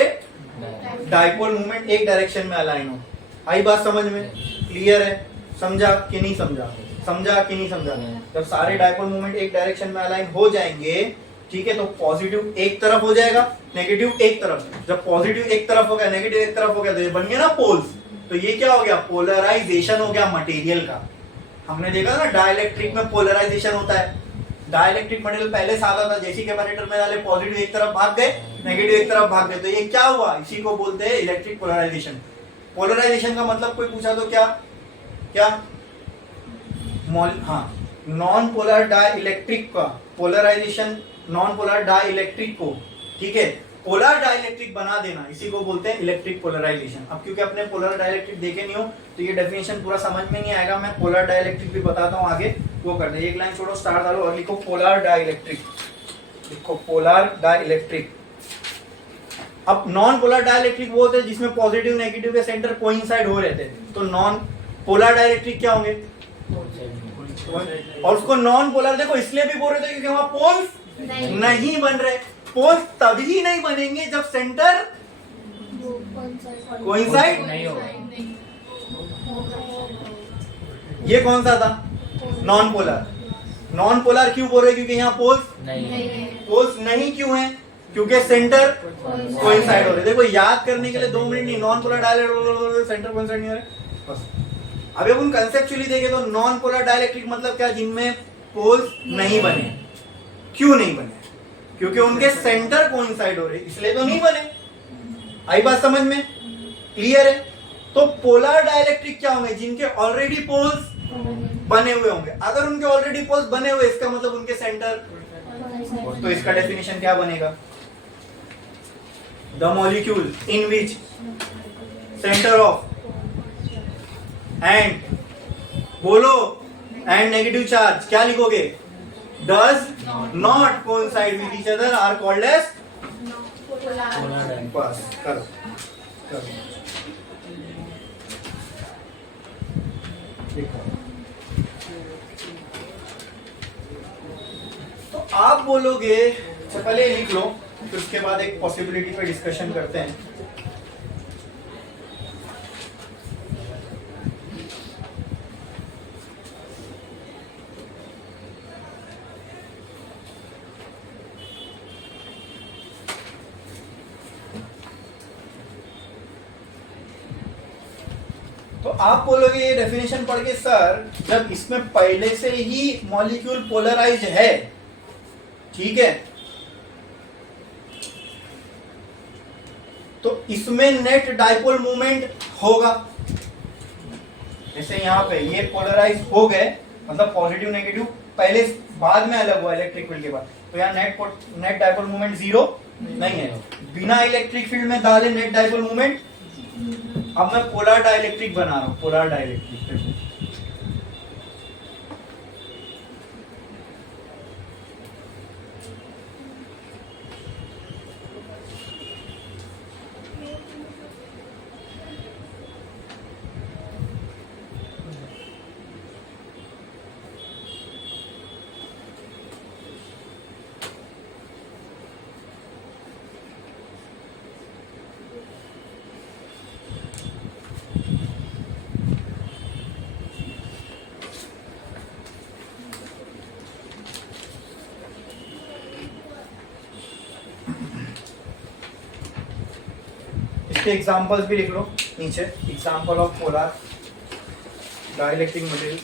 डाइपोल मूवमेंट एक डायरेक्शन में अलाइन हो। आई बात समझ में? क्लियर है? समझा कि नहीं समझा? समझा कि नहीं समझा? जब सारे डाइपोल मूवमेंट एक डायरेक्शन में अलाइन हो जाएंगे, ठीक है, तो पॉजिटिव एक तरफ हो जाएगा, नेगेटिव एक तरफ। जब पॉजिटिव एक तरफ हो गया, नेगेटिव एक तरफ हो गया, तो ये बन गया ना पोल्स। तो ये क्या हो गया? पोलराइजेशन हो गया मटेरियल का। हमने देखा ना डाइलेक्ट्रिक में पोलराइजेशन होता है। डाइलेक्ट्रिक मटेरियल पहले सादा था, जैसे कैपेसिटर में डाले पॉजिटिव एक तरफ भाग गए, नेगेटिव एक तरफ भाग गए, तो ये क्या हुआ? इसी को बोलते हैं इलेक्ट्रिक पोलराइजेशन। पोलराइजेशन का मतलब कोई पूछा तो क्या क्या? हाँ, नॉन पोलर डाई इलेक्ट्रिक का polarisation, non polar dielectric को, ठीक है, पोलर डाइलेक्ट्रिक बना देना, इसी को बोलते हैं इलेक्ट्रिक पोलराइजेशन। अब क्योंकि अपने पोलर डाइलेक्ट्रिक देखे नहीं हो तो ये डेफिनेशन पूरा समझ में नहीं आएगा। मैं पोलर डाइलेक्ट्रिक भी बताता हूँ आगे, वो कर दे। एक लाइन छोड़ो, स्टार डालो और लिखो पोलर डाइलेक्ट्रिक, लिखो पोलर डाइलेक्ट्रिक। अब नॉन पोलर डाइलेक्ट्रिक वो होते हैं जिसमें पॉजिटिव नेगेटिव के सेंटर कोइंसाइड हो रहे थे, तो नॉन पोलर डाइलेक्ट्रिक क्या होंगे? और उसको नॉन पोलर देखो इसलिए भी बोल रहे थे क्योंकि वहां पोल्स नहीं बन रहे। पोल्स तभी नहीं बनेंगे जब सेंटर कोइंसाइड नहीं होगा। ये कौन सा था? Non polar. नॉन पोलर क्यों बोल रहे? क्योंकि यहाँ पोल्स नहीं क्यों है? क्योंकि सेंटर कोइंसाइड हो रहे। देखो याद करने के लिए 2 मिनट नहीं, non polar dielectric centre coincide नहीं हो रहे बस। अभी अपन कंसेप्चुअली देखें तो नॉन पोलर डाइलेक्ट्रिक मतलब क्या? जिनमें पोल्स नहीं बने। क्यों नहीं बने? क्योंकि उनके सेंटर कोइंसाइड हो रहे, इसलिए तो नहीं बने। आई बात समझ में? क्लियर है? तो पोलर डाइलेक्ट्रिक क्या होंगे? जिनके ऑलरेडी पोल्स बने हुए होंगे। अगर उनके ऑलरेडी पोल्स बने हुए इसका मतलब उनके सेंटर, तो इसका डेफिनेशन क्या बनेगा? The molecule in which centre of end, बोलो, एंड नेगेटिव चार्ज, क्या लिखोगे? Does not coincide with each other are called as polar. बस करो। देखो तो आप बोलोगे, तो पहले ये लिख लो, फिर उसके बाद एक पॉसिबिलिटी पे डिस्कशन करते हैं। तो आप बोलोगे ये डेफिनेशन पढ़ के सर, जब इसमें पहले से ही मॉलिक्यूल पोलराइज है, ठीक है, तो इसमें नेट डाइपोल मूवमेंट होगा। जैसे यहाँ पे ये पोलराइज हो गए, मतलब पॉजिटिव नेगेटिव पहले बाद में अलग हुआ इलेक्ट्रिक फील्ड के बाद, तो यहाँ नेट डाइपोल मूवमेंट जीरो नहीं है। बिना इलेक्ट्रिक फील्ड में डाले नेट डाइपोल मूवमेंट। अब मैं पोलर डाइलेक्ट्रिक बना रहा हूं, पोलर डाइलेक्ट्रिक। इसके एग्जांपल्स भी लिख लो नीचे, example of polar dielectric material.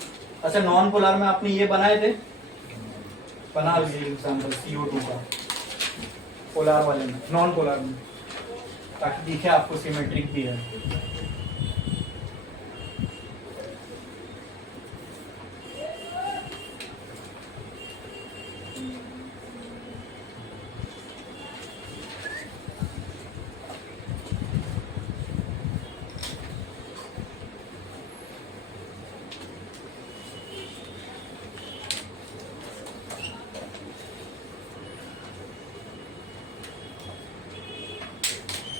अच्छा, नॉन पोलर में आपने ये बनाए थे, बना लीजिए एग्जांपल CO2 का पोलर वाले में, नॉन पोलर में, ताकि दिखे आपको सिमेट्रिक भी है।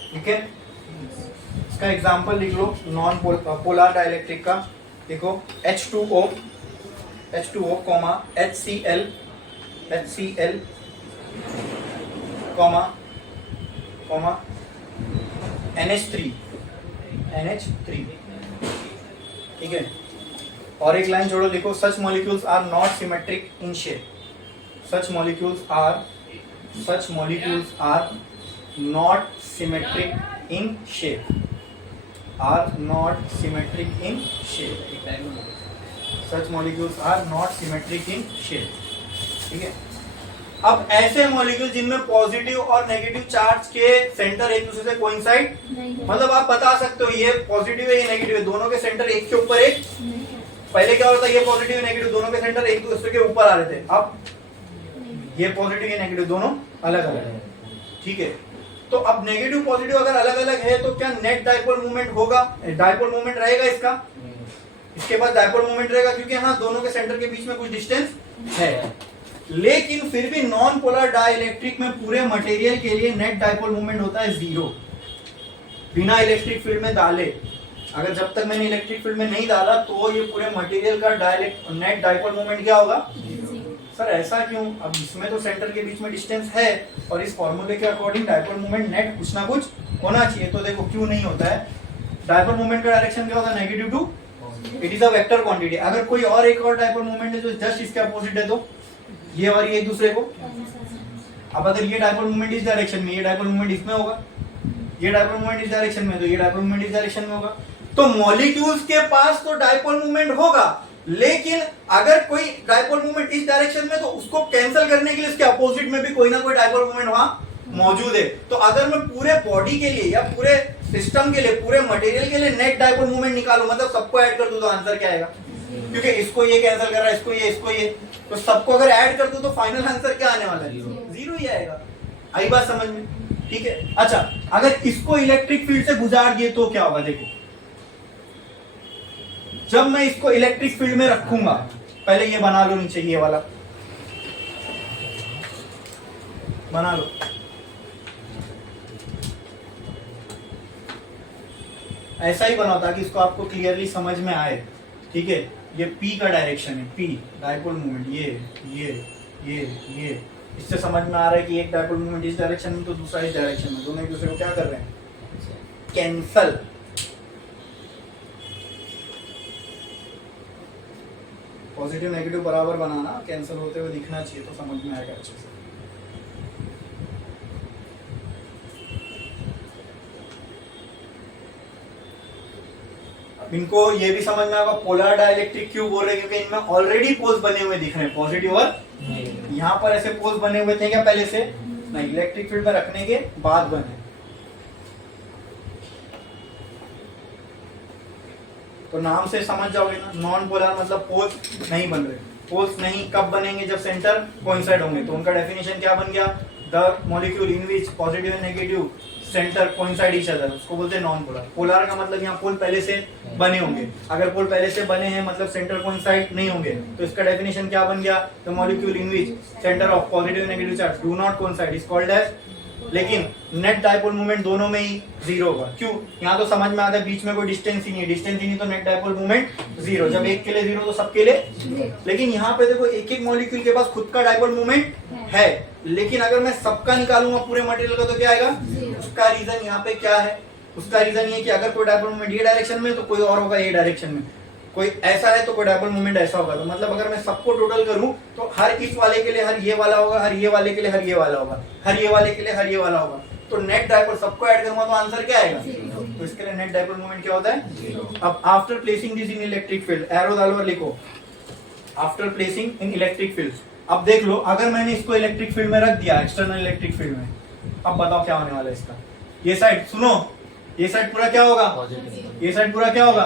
ठीक है, इसका एग्जांपल लिख लो नॉन पोलर डाइलेक्ट्रिक का। देखो H2O comma HCl comma NH3 ठीक है। और एक लाइन जोड़ो, देखो such molecules are not symmetric in shape, such molecules are not symmetric in shape, are not symmetric in shape, such molecules are not symmetric in shape। ठीक है, अब ऐसे मॉलिक्यूल जिनमें पॉजिटिव और नेगेटिव चार्ज के centre एक दूसरे से कोइंसाइड, मतलब आप बता सकते हो ये पॉजिटिव है ये नेगेटिव है, दोनों के सेंटर एक के ऊपर एक। पहले क्या होता है, ये पॉजिटिव नेगेटिव दोनों के सेंटर एक दूसरे के ऊपर आ रहे थे, अब ये पॉजिटिव ये नेगेटिव दोनों अलग अलग है। ठीक है, तो अब नेगेटिव पॉजिटिव अगर अलग अलग है तो क्या नेट डाइपोल मूवमेंट होगा, डाइपोल मूवमेंट रहेगा इसका, इसके बाद डाइपोल मूवमेंट रहेगा, क्योंकि हाँ दोनों के सेंटर के बीच में कुछ डिस्टेंस है। लेकिन फिर भी नॉन पोलर डाइलेक्ट्रिक में पूरे मटेरियल के लिए नेट डाइपोल मूवमेंट होता है जीरो, बिना इलेक्ट्रिक फील्ड में डाले। अगर जब तक मैंने इलेक्ट्रिक फील्ड में नहीं डाला तो ये पूरे मटेरियल का नेट डाइपोल मूवमेंट क्या होगा, सर ऐसा क्यों? अब इसमें तो सेंटर के बीच में डिस्टेंस है और इस फॉर्मूले के अकॉर्डिंग डाइपोल मूवमेंट नेट कुछ ना कुछ होना चाहिए। तो देखो क्यों नहीं होता है, डाइपोल मूवमेंट का डायरेक्शन क्या होता है, negative to, it is a vector quantity. अगर कोई और एक और डाइपोल मूवमेंट है जो जस्ट इसके अपोजिट है, तो ये और ये एक दूसरे को, अब अगर ये डाइपोल मूवमेंट इस डायरेक्शन में, ये डाइपोल मूवमेंट इसमें होगा, ये डाइपोल मूवमेंट इस डायरेक्शन में, तो ये डाइपोल मूवमेंट इस डायरेक्शन में होगा। तो मॉलिक्यूल्स के पास तो डाइपोल मूवमेंट होगा, लेकिन अगर कोई डाइपोल मूवमेंट इस डायरेक्शन में, तो उसको कैंसिल करने के लिए इसके अपोजिट में भी कोई ना कोई डाइपोल मूवमेंट वहां मौजूद है। तो अगर मैं पूरे बॉडी के लिए या पूरे सिस्टम के लिए, पूरे मटेरियल के लिए नेट डाइपोल मूवमेंट निकालूं, मतलब सबको ऐड कर दूं, तो आंसर क्या आएगा? क्योंकि इसको ये कैंसिल कर रहा है, इसको ये, तो सबको अगर ऐड कर दूं तो फाइनल आंसर क्या आने वाला है? जीरो ही आएगा। आई बात समझ में? ठीक है। अच्छा, अगर इसको इलेक्ट्रिक फील्ड से गुजार दिए तो क्या होगा? देखो, जब मैं इसको इलेक्ट्रिक फील्ड में रखूंगा, पहले ये बना लो नीचे, ये वाला बना लो। ऐसा ही बनाओ ताकि इसको आपको क्लियरली समझ में आए, ठीक है। ये पी का डायरेक्शन है, पी डायपोल मूवमेंट, ये इससे समझ में आ रहा है कि एक डायपोल मूवमेंट इस डायरेक्शन में तो दूसरा इस डायरेक्शन में, दोनों एक दूसरे को क्या कर रहे हैं, कैंसल। पॉजिटिव नेगेटिव बराबर बनाना, कैंसिल होते हुए दिखना चाहिए तो समझ में आएगा अच्छे से। अब इनको ये भी समझ में आएगा पोलर डाइलेक्ट्रिक क्यों बोल रहे हैं, क्योंकि इनमें ऑलरेडी पोल्स बने हुए दिख रहे हैं, पॉजिटिव और यहाँ पर ऐसे पोल्स बने हुए थे क्या पहले से, नहीं, इलेक्ट्रिक फील्ड में रखने के बाद बने। तो नाम से समझ जाओगे ना, नॉन पोलर मतलब पोल्स नहीं बन रहे। पोल्स नहीं कब बनेंगे, जब सेंटर कोइंसाइड होंगे। तो उनका डेफिनेशन क्या बन गया, the molecule in which positive and negative centre coincide each other, उसको बोलते हैं नॉन पोलर। पोलर का मतलब यहाँ पोल पहले से बने होंगे, अगर पोल पहले से बने हैं मतलब सेंटर कोइंसाइड नहीं होंगे, तो इसका डेफिनेशन क्या बन गया, the molecule in which centre of positive and negative charge do not coincide is called as, लेकिन नेट डायपोल मूवमेंट दोनों में ही जीरो होगा। क्यों, यहाँ तो समझ में आता है बीच में कोई डिस्टेंस ही नहीं है, डिस्टेंस ही नहीं तो नेट डायपोल मूवमेंट जीरो, जब एक के लिए जीरो तो सबके लिए। लेकिन यहाँ पे देखो एक एक मॉलिक्यूल के पास खुद का डायपोल मूवमेंट है, लेकिन अगर मैं सबका निकालूंगा पूरे मटेरियल का तो क्या आएगा। उसका रीजन यहाँ पे क्या है, उसका रीजन ये कि अगर कोई डायपोल मूवमेंट ये डायरेक्शन में तो कोई और होगा ये डायरेक्शन में, कोई ऐसा है तो कोई डायपोल मूवमेंट ऐसा होगा। तो मतलब अगर मैं सबको टोटल करूं तो हर इस वाले के लिए हर ये वाला होगा, हर ये वाले के लिए हर ये वाला होगा, हर ये वाले के लिए हर ये वाला होगा। तो नेट डायपोल सबको ऐड करूंगा तो आंसर क्या आएगा, तो इसके लिए नेट डायपोल मूवमेंट क्या होता है। अब after placing this in electric field, arrow डालो और लिखो आफ्टर प्लेसिंग इन इलेक्ट्रिक फील्ड। अब देख लो अगर मैंने इसको इलेक्ट्रिक फील्ड में रख दिया, एक्सटर्नल इलेक्ट्रिक फील्ड में, अब बताओ क्या होने वाला है इसका। ये साइड सुनो, ये साइड पूरा क्या होगा, ये साइड पूरा क्या होगा।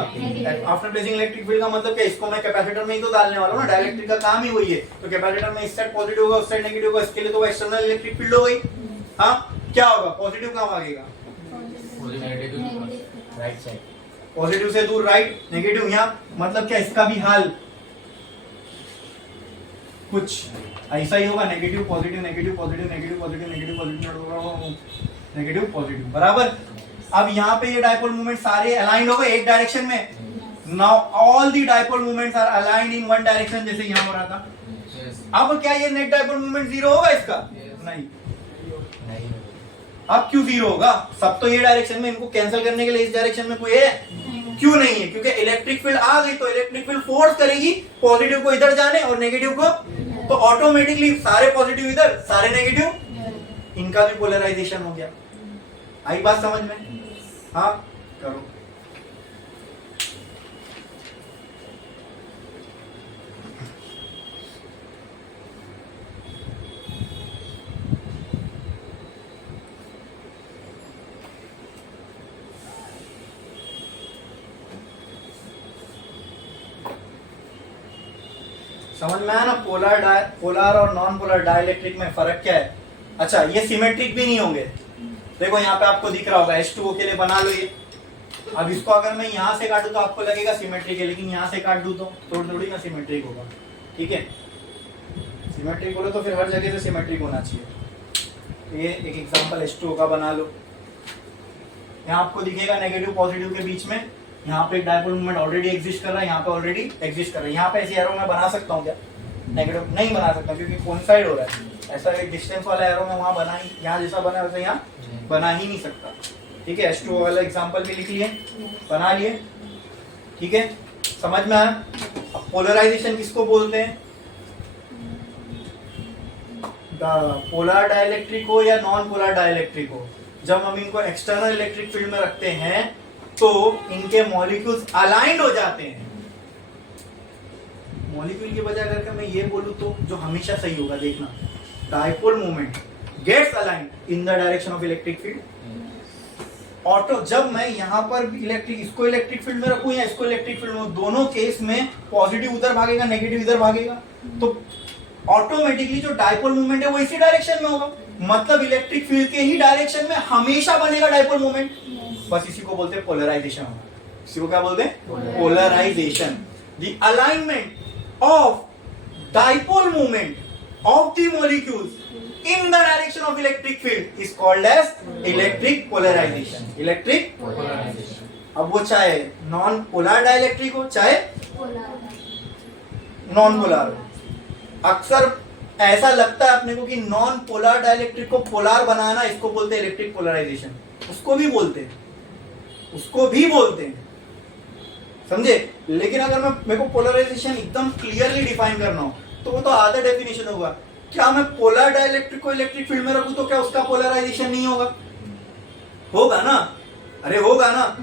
आफ्टर प्लेसिंग इलेक्ट्रिक फील्ड का मतलब क्या, इसको मैं कैपेसिटर में ही तो डालने वाला हूँ ना, डाइलेक्ट्रिक का काम ही वही है। तो कैपेसिटर में इस साइड पॉजिटिव होगा, उस साइड नेगेटिव होगा, इसके लिए तो एक्सटर्नल इलेक्ट्रिक फील्ड हो गई। हाँ, क्या होगा, पॉजिटिव कहाँ भागेगा, राइट साइड, पॉजिटिव से दूर राइट, नेगेटिव यहाँ, मतलब क्या इसका भी हाल कुछ ऐसा ही होगा, negative positive negative positive negative positive negative positive negative positive बराबर। अब यहाँ पे ये डायपोल मूवमेंट सारे अलाइन हो गए एक डायरेक्शन में। Now all the dipole movements are aligned in one direction, जैसे यहाँ हो रहा था। अब क्या ये नेट डायपोल मूवमेंट जीरो होगा इसका, नहीं। अब क्यों जीरो होगा, सब तो ये डायरेक्शन में, इनको कैंसिल करने के लिए इस डायरेक्शन में कोई है, क्यों नहीं है, क्योंकि इलेक्ट्रिक फील्ड आ गई तो इलेक्ट्रिक फील्ड फोर्स करेगी पॉजिटिव को इधर जाने और नेगेटिव को, तो ऑटोमेटिकली सारे पॉजिटिव इधर सारे नेगेटिव, इनका भी पोलराइजेशन हो गया। आई बात समझ में, हाँ करो। समझ में आया ना, पोलर और नॉन पोलर डाइलेक्ट्रिक में फर्क क्या है। अच्छा, ये सिमेट्रिक भी नहीं होंगे। देखो यहाँ पे आपको दिख रहा होगा H2O के लिए बना लो ये। अब इसको अगर मैं यहाँ से काटूं तो आपको लगेगा सिमेट्रिक है, लेकिन यहाँ से काट दूं तो थोड़ी ना सिमेट्रिक होगा, ठीक है। सिमेट्रिक बोले तो फिर हर जगह से सिमेट्रिक होना चाहिए। ये एक एग्जांपल H2O का बना लो, यहाँ आपको दिखेगा नेगेटिव पॉजिटिव के बीच में यहाँ पे एक डायपोल मूवमेंट ऑलरेडी एग्जिस्ट कर रहा है, यहाँ पे ऑलरेडी एग्जिस्ट कर रहा है। यहाँ पे ऐसे एरो मैं बना सकता हूँ क्या, नेगेटिव नहीं बना सकता क्योंकि कोइंसाइड हो रहा है। ऐसा एक डिस्टेंस वाला एरो मैं वहां बना ही, यहाँ जैसा बना वैसे यहाँ बना ही नहीं सकता, ठीक है। H2O वाला एग्जांपल भी लिख लिए, बना लिए, ठीक है, समझ में आया। अब पोलराइजेशन किसको बोलते हैं, पोलर डाइलेक्ट्रिक हो या नॉन पोलर डाइलेक्ट्रिक हो, जब हम इनको एक्सटर्नल इलेक्ट्रिक फील्ड में रखते हैं तो इनके मॉलिक्यूल्स अलाइंड हो जाते हैं। मॉलिक्यूल की बजाय अगर मैं ये बोलूं तो जो हमेशा सही होगा, देखना, dipole movement gets aligned in the direction of electric field. ऑटो जब मैं यहाँ पर इसको इलेक्ट्रिक फील्ड में रखूं या इसको इलेक्ट्रिक फील्ड में, दोनों केस में पॉजिटिव उधर भागेगा नेगेटिव इधर भागेगा, तो ऑटोमेटिकली जो डायपोल मूवमेंट है वो इसी डायरेक्शन में होगा। मतलब इलेक्ट्रिक फील्ड के ही डायरेक्शन में हमेशा बनेगा डायपोल मूवमेंट। बस इसी को बोलते हैं पोलराइजेशन होना। इसी को क्या बोलते हैं, polarisation. The alignment of dipole movement of the molecules in the direction of electric field is called as electric polarization. Electric polarization. अब वो चाहे नॉन पोलर डाइलेक्ट्रिक हो चाहे नॉन पोलर हो। अक्सर ऐसा लगता है अपने को कि नॉन पोलर डाइलेक्ट्रिक को पोलर बनाना, इसको बोलते हैं इलेक्ट्रिक पोलराइजेशन। उसको भी बोलते हैं, उसको भी बोलते हैं, समझे। लेकिन अगर मेरे को पोलराइजेशन एकदम क्लियरली डिफाइन करना हो तो वो तो आधा डेफिनेशन होगा। क्या मैं पोलर डाइलेक्ट्रिक को इलेक्ट्रिक फील्ड में रखूं तो क्या उसका पोलराइजेशन नहीं होगा? होगा ना, अरे होगा ना।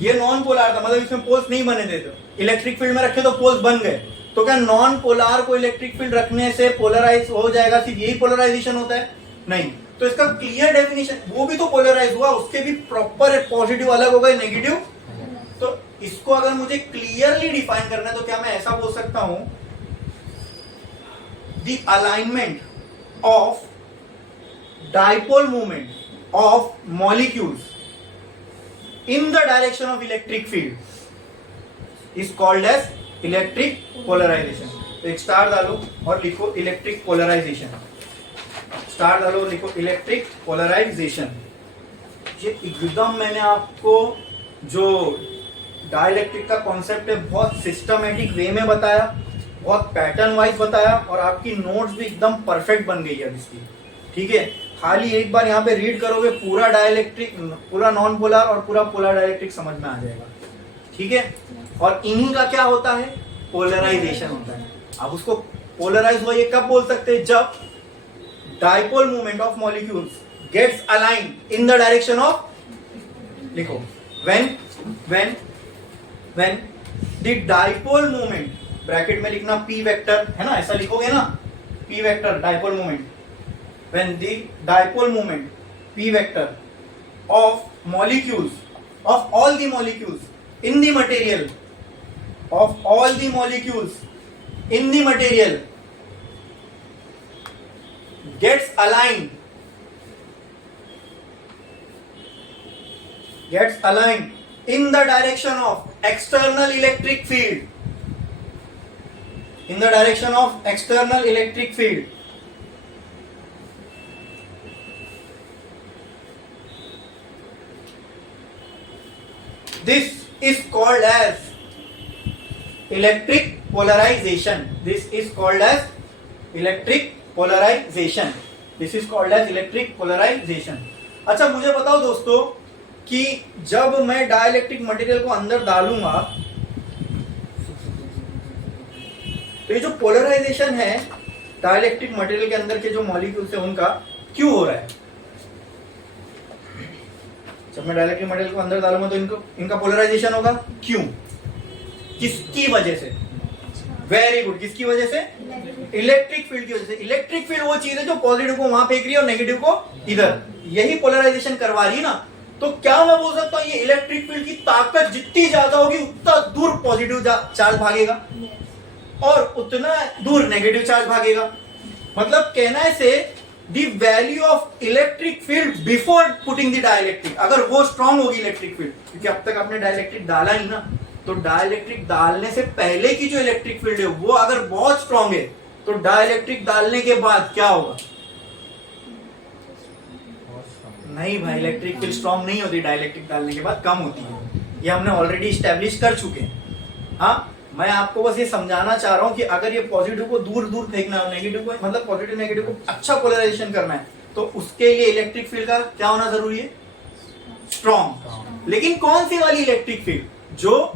ये नॉन पोलर था, मतलब इसमें पोल्स नहीं बने थे, तो इलेक्ट्रिक फील्ड में रखे तो पोल्स बन गए। तो क्या नॉन पोलर को इलेक्ट्रिक फील्ड रखने से पोलराइज हो जाएगा? सिर्फ यही पोलराइजेशन होता है? नहीं। तो इसका क्लियर डेफिनेशन, वो भी तो पोलराइज हुआ, उसके भी प्रॉपर पॉजिटिव अलग हो गए, नेगेटिव। तो इसको अगर मुझे क्लियरली डिफाइन करना है तो क्या मैं ऐसा बोल सकता हूं, the alignment of dipole movement of molecules in the direction of electric field is called as electric polarization। तो एक स्टार डालो और लिखो इलेक्ट्रिक पोलराइजेशन, स्टार डालो और लिखो इलेक्ट्रिक पोलराइजेशन। ये एकदम मैंने आपको जो डाइलेक्ट्रिक का कॉन्सेप्ट है बहुत सिस्टमेटिक वे में बताया, बहुत पैटर्न वाइज बताया, और आपकी नोट्स भी एकदम परफेक्ट बन गई है इसकी, ठीक है। खाली एक बार यहाँ पे रीड करोगे पूरा डाइलेक्ट्रिक, पूरा नॉन पोलर और पूरा पोलर डाइलेक्ट्रिक समझ में आ जाएगा, ठीक है। और इन्हीं का क्या होता है? पोलराइजेशन होता है। अब उसको पोलराइज हुआ ये कब बोल सकते हैं? जब dipole movement of molecules gets aligned in the direction of, लिखो, when the dipole movement, bracket में लिखना p वेक्टर, है ना, ऐसा लिखोगे ना, p vector dipole movement, when the dipole moment p vector of molecules, of all the molecules in the material, of all the molecules in the material gets aligned in the direction of external electric field, in the direction of external electric field, this is called as electric polarization. This is called as electric polarization. This is called as electric polarization. अच्छा, मुझे बताओ दोस्तों कि जब मैं dielectric material को अंदर डालूंगा तो ये जो पोलराइजेशन है डाइलेक्ट्रिक मटेरियल के अंदर के जो मॉलिक्यूल्स है उनका क्यों हो रहा है? जब मैं डाइलेक्ट्रिक मटेरियल को अंदर डालूंगा तो इनका पोलराइजेशन होगा, क्यों, किसकी वजह से? वेरी गुड, किसकी वजह से? इलेक्ट्रिक फील्ड की वजह से। इलेक्ट्रिक फील्ड वो चीज है जो पॉजिटिव को वहां फेंक रही है और नेगेटिव को इधर, यही पोलराइजेशन करवा रही है ना। तो क्या मैं बोल सकता हूं ये इलेक्ट्रिक फील्ड की ताकत जितनी ज्यादा होगी उतना दूर पॉजिटिव चार्ज भागेगा और उतना दूर नेगेटिव चार्ज भागेगा। मतलब कहना से the value of electric field before putting the dielectric, अगर वो स्ट्रॉन्ग होगी इलेक्ट्रिक फील्ड, क्योंकि अब तक आपने डाइलेक्ट्रिक डाला ही ना, तो डाइलेक्ट्रिक डालने से पहले की जो इलेक्ट्रिक फील्ड है वो अगर बहुत स्ट्रॉन्ग है तो डाइलेक्ट्रिक डालने के बाद क्या होगा? नहीं भाई, इलेक्ट्रिक फील्ड स्ट्रॉन्ग नहीं होती, डाइलेक्ट्रिक डालने के बाद कम होती है। ये हमने ऑलरेडी स्टैब्लिश कर चुके हैं। हाँ, मैं आपको बस ये समझाना चाह रहा हूं कि अगर ये पॉजिटिव को दूर दूर फेंकना है, नेगेटिव को, मतलब पॉजिटिव नेगेटिव को अच्छा पोलराइजेशन करना है, तो उसके लिए इलेक्ट्रिक फील्ड का क्या होना जरूरी है? स्ट्रॉन्ग। लेकिन कौन सी वाली इलेक्ट्रिक फील्ड? जो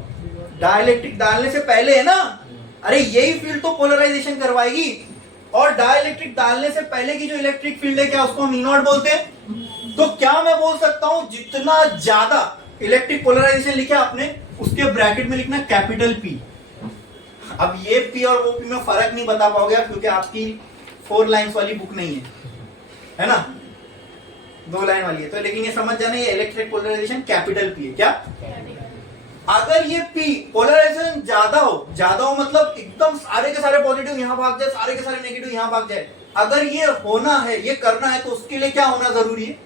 डाइलेक्ट्रिक डालने से पहले है ना, अरे यही फील्ड तो पोलराइजेशन करवाएगी। और डाइलेक्ट्रिक डालने से पहले की जो इलेक्ट्रिक फील्ड है, क्या उसको हम ई नॉट बोलते हैं? तो क्या मैं बोल सकता हूं जितना ज्यादा इलेक्ट्रिक पोलराइजेशन लिखा आपने उसके ब्रैकेट में लिखना कैपिटल P। अब ये P और वो P में फर्क नहीं बता पाओगे आप, क्योंकि आपकी 4 लाइन्स वाली बुक नहीं है ना, 2 लाइन वाली है। तो लेकिन ये समझ जाना, ये इलेक्ट्रिक पोलराइजेशन कैपिटल P है। क्या? अगर ये P पोलराइजेशन ज्यादा हो मतलब एकदम सारे के सारे पॉजिटिव यहां भाग जाए, सारे के सारे नेगेटिव यहां भाग जाए, अगर ये होना है, ये करना है, तो उसके लिए क्या होना जरूरी है?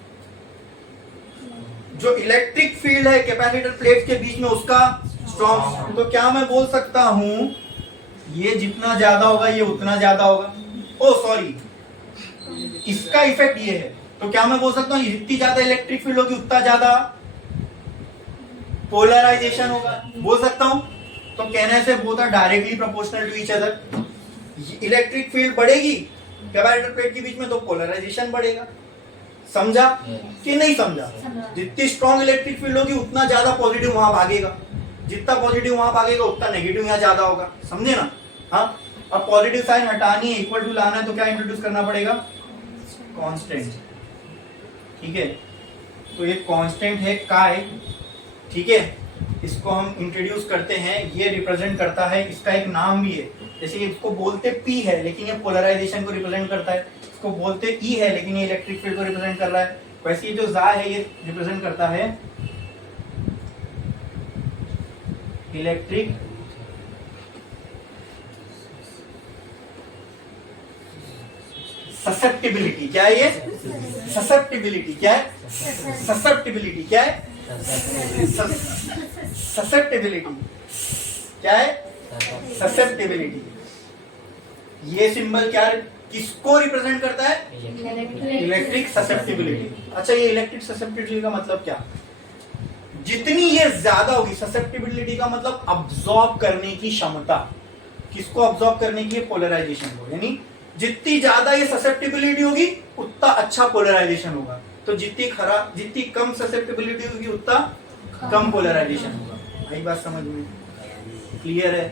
जो इलेक्ट्रिक फील्ड है कैपेसिटर प्लेट के बीच में उसका स्ट्रॉन्ग। तो क्या मैं बोल सकता हूं ये जितना ज्यादा होगा ये उतना ज्यादा होगा? ओ सॉरी, इसका इफेक्ट ये है। तो क्या मैं बोल सकता हूं जितनी ज्यादा इलेक्ट्रिक फील्ड होगी उतना ज्यादा पोलराइजेशन होगा, बोल सकता हूं। तो कहने से both are directly proportional to each other. Electric field बढ़ेगी कैपेसिटर प्लेट के बीच में तो पोलराइजेशन बढ़ेगा। समझा कि नहीं समझा? जितनी स्ट्रॉन्ग इलेक्ट्रिक फील्ड होगी उतना ज्यादा पॉजिटिव वहां भागेगा, जितना पॉजिटिव वहां भागेगा उतना नेगेटिव यहाँ ज्यादा होगा। समझे ना? हाँ, अब पॉजिटिव साइन हटानी है, इक्वल टू लाना है तो क्या इंट्रोड्यूस करना पड़ेगा? कांस्टेंट। ठीक है, तो ये कांस्टेंट है काय। ठीक है, इसको हम इंट्रोड्यूस करते हैं, ये रिप्रेजेंट करता है, इसका एक नाम भी है। जैसे इसको बोलते P है लेकिन ये पोलराइजेशन को रिप्रेजेंट करता है, इसको बोलते E है लेकिन ये इलेक्ट्रिक फील्ड को रिप्रेजेंट कर रहा है। वैसे ये जो जा है ये रिप्रेजेंट करता है इलेक्ट्रिक ससेप्टिबिलिटी। क्या है ये? ससेप्टिबिलिटी। क्या है? ससेप्टिबिलिटी। क्या है? ससेप्टिबिलिटी। क्या है? ससेप्टिबिलिटी। ये सिंबल क्या किसको रिप्रेजेंट करता है? Electric susceptibility. अच्छा, ये इलेक्ट्रिक ससेप्टिबिलिटी का मतलब क्या? जितनी ये ज्यादा होगी, ससेप्टिबिलिटी का मतलब अब्सॉर्ब करने की क्षमता। किसको अब्सॉर्ब करने की? पोलराइजेशन को। यानी जितनी ज्यादा ये ससेप्टिबिलिटी होगी उतना अच्छा पोलराइजेशन होगा। तो जितनी कम ससेप्टिबिलिटी होगी उतना कम पोलराइजेशन होगा। आई बात समझ में? क्लियर है?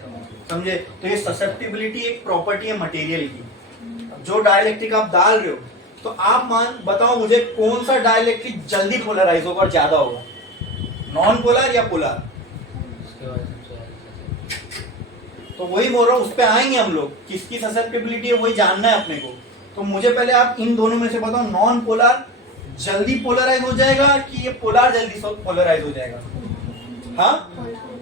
समझे? तो ये ससेप्टिबिलिटी एक प्रॉपर्टी है मटेरियल की। जो डाइलेक्ट्रिक आप डाल रहे हो तो आप बताओ मुझे कौन सा डाइलेक्ट्रिक जल्दी पोलराइज होगा और ज्यादा होगा, नॉन पोलर या पोलर? तो वही बोल रहा हूं, उस पे आएंगे हम लोग, किसकी ससेप्टिबिलिटी है वही जानना है अपने को। तो मुझे पहले आप इन दोनों में से बताओ, नॉन पोलर जल्दी पोलराइज हो जाएगा कि ये पोलर जल्दी पोलराइज हो जाएगा? हाँ,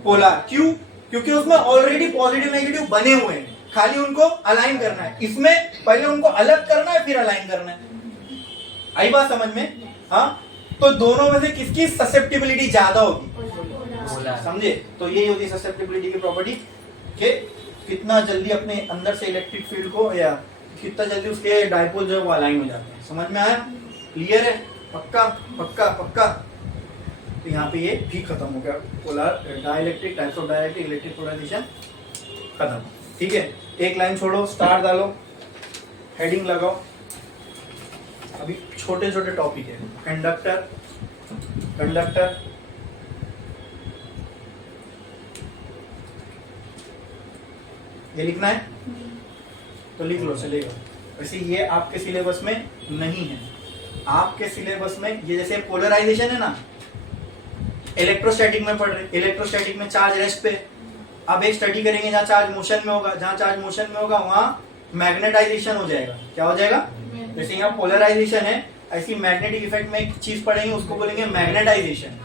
पोलर। क्यों? क्योंकि उसमें ऑलरेडी पॉजिटिव नेगेटिव बने हुए हैं, खाली उनको अलाइन करना है। इसमें पहले उनको अलग करना है फिर अलाइन करना है। आई बात समझ में? हाँ, तो दोनों में से किसकी ससेप्टिबिलिटी ज्यादा होगी? समझे? तो यही होती है ससेप्टिबिलिटी की प्रॉपर्टी कि कितना जल्दी अपने अंदर से इलेक्ट्रिक फील्ड को, या कितना जल्दी उसके डायपोल जो है वो अलाइन हो जाते हैं। समझ में आया? क्लियर है? पक्का पक्का पक्का। तो यहाँ पे ये भी खत्म हो गया, polar dielectric, types of dielectric, electric polarisation खत्म। ठीक है, एक लाइन छोड़ो, स्टार डालो, हेडिंग लगाओ। अभी छोटे छोटे टॉपिक है। कंडक्टर, कंडक्टर, ये लिखना है तो लिख लो, चलेगा। वैसे ये आपके सिलेबस में नहीं है। आपके सिलेबस में ये जैसे पोलराइजेशन है ना, इलेक्ट्रोस्टैटिक में पढ़ रहे, इलेक्ट्रोस्टैटिक में चार्ज रेस्ट पे। अब एक स्टडी करेंगे जहाँ चार्ज मोशन में होगा, जहाँ चार्ज मोशन में होगा वहाँ मैग्नेटाइजेशन हो जाएगा। क्या हो जाएगा? जैसे यहाँ पोलराइजेशन है, ऐसी मैग्नेटिक इफेक्ट में एक चीज पढ़ेंगे उसको बोलेंगे मैग्नेटाइजेशन।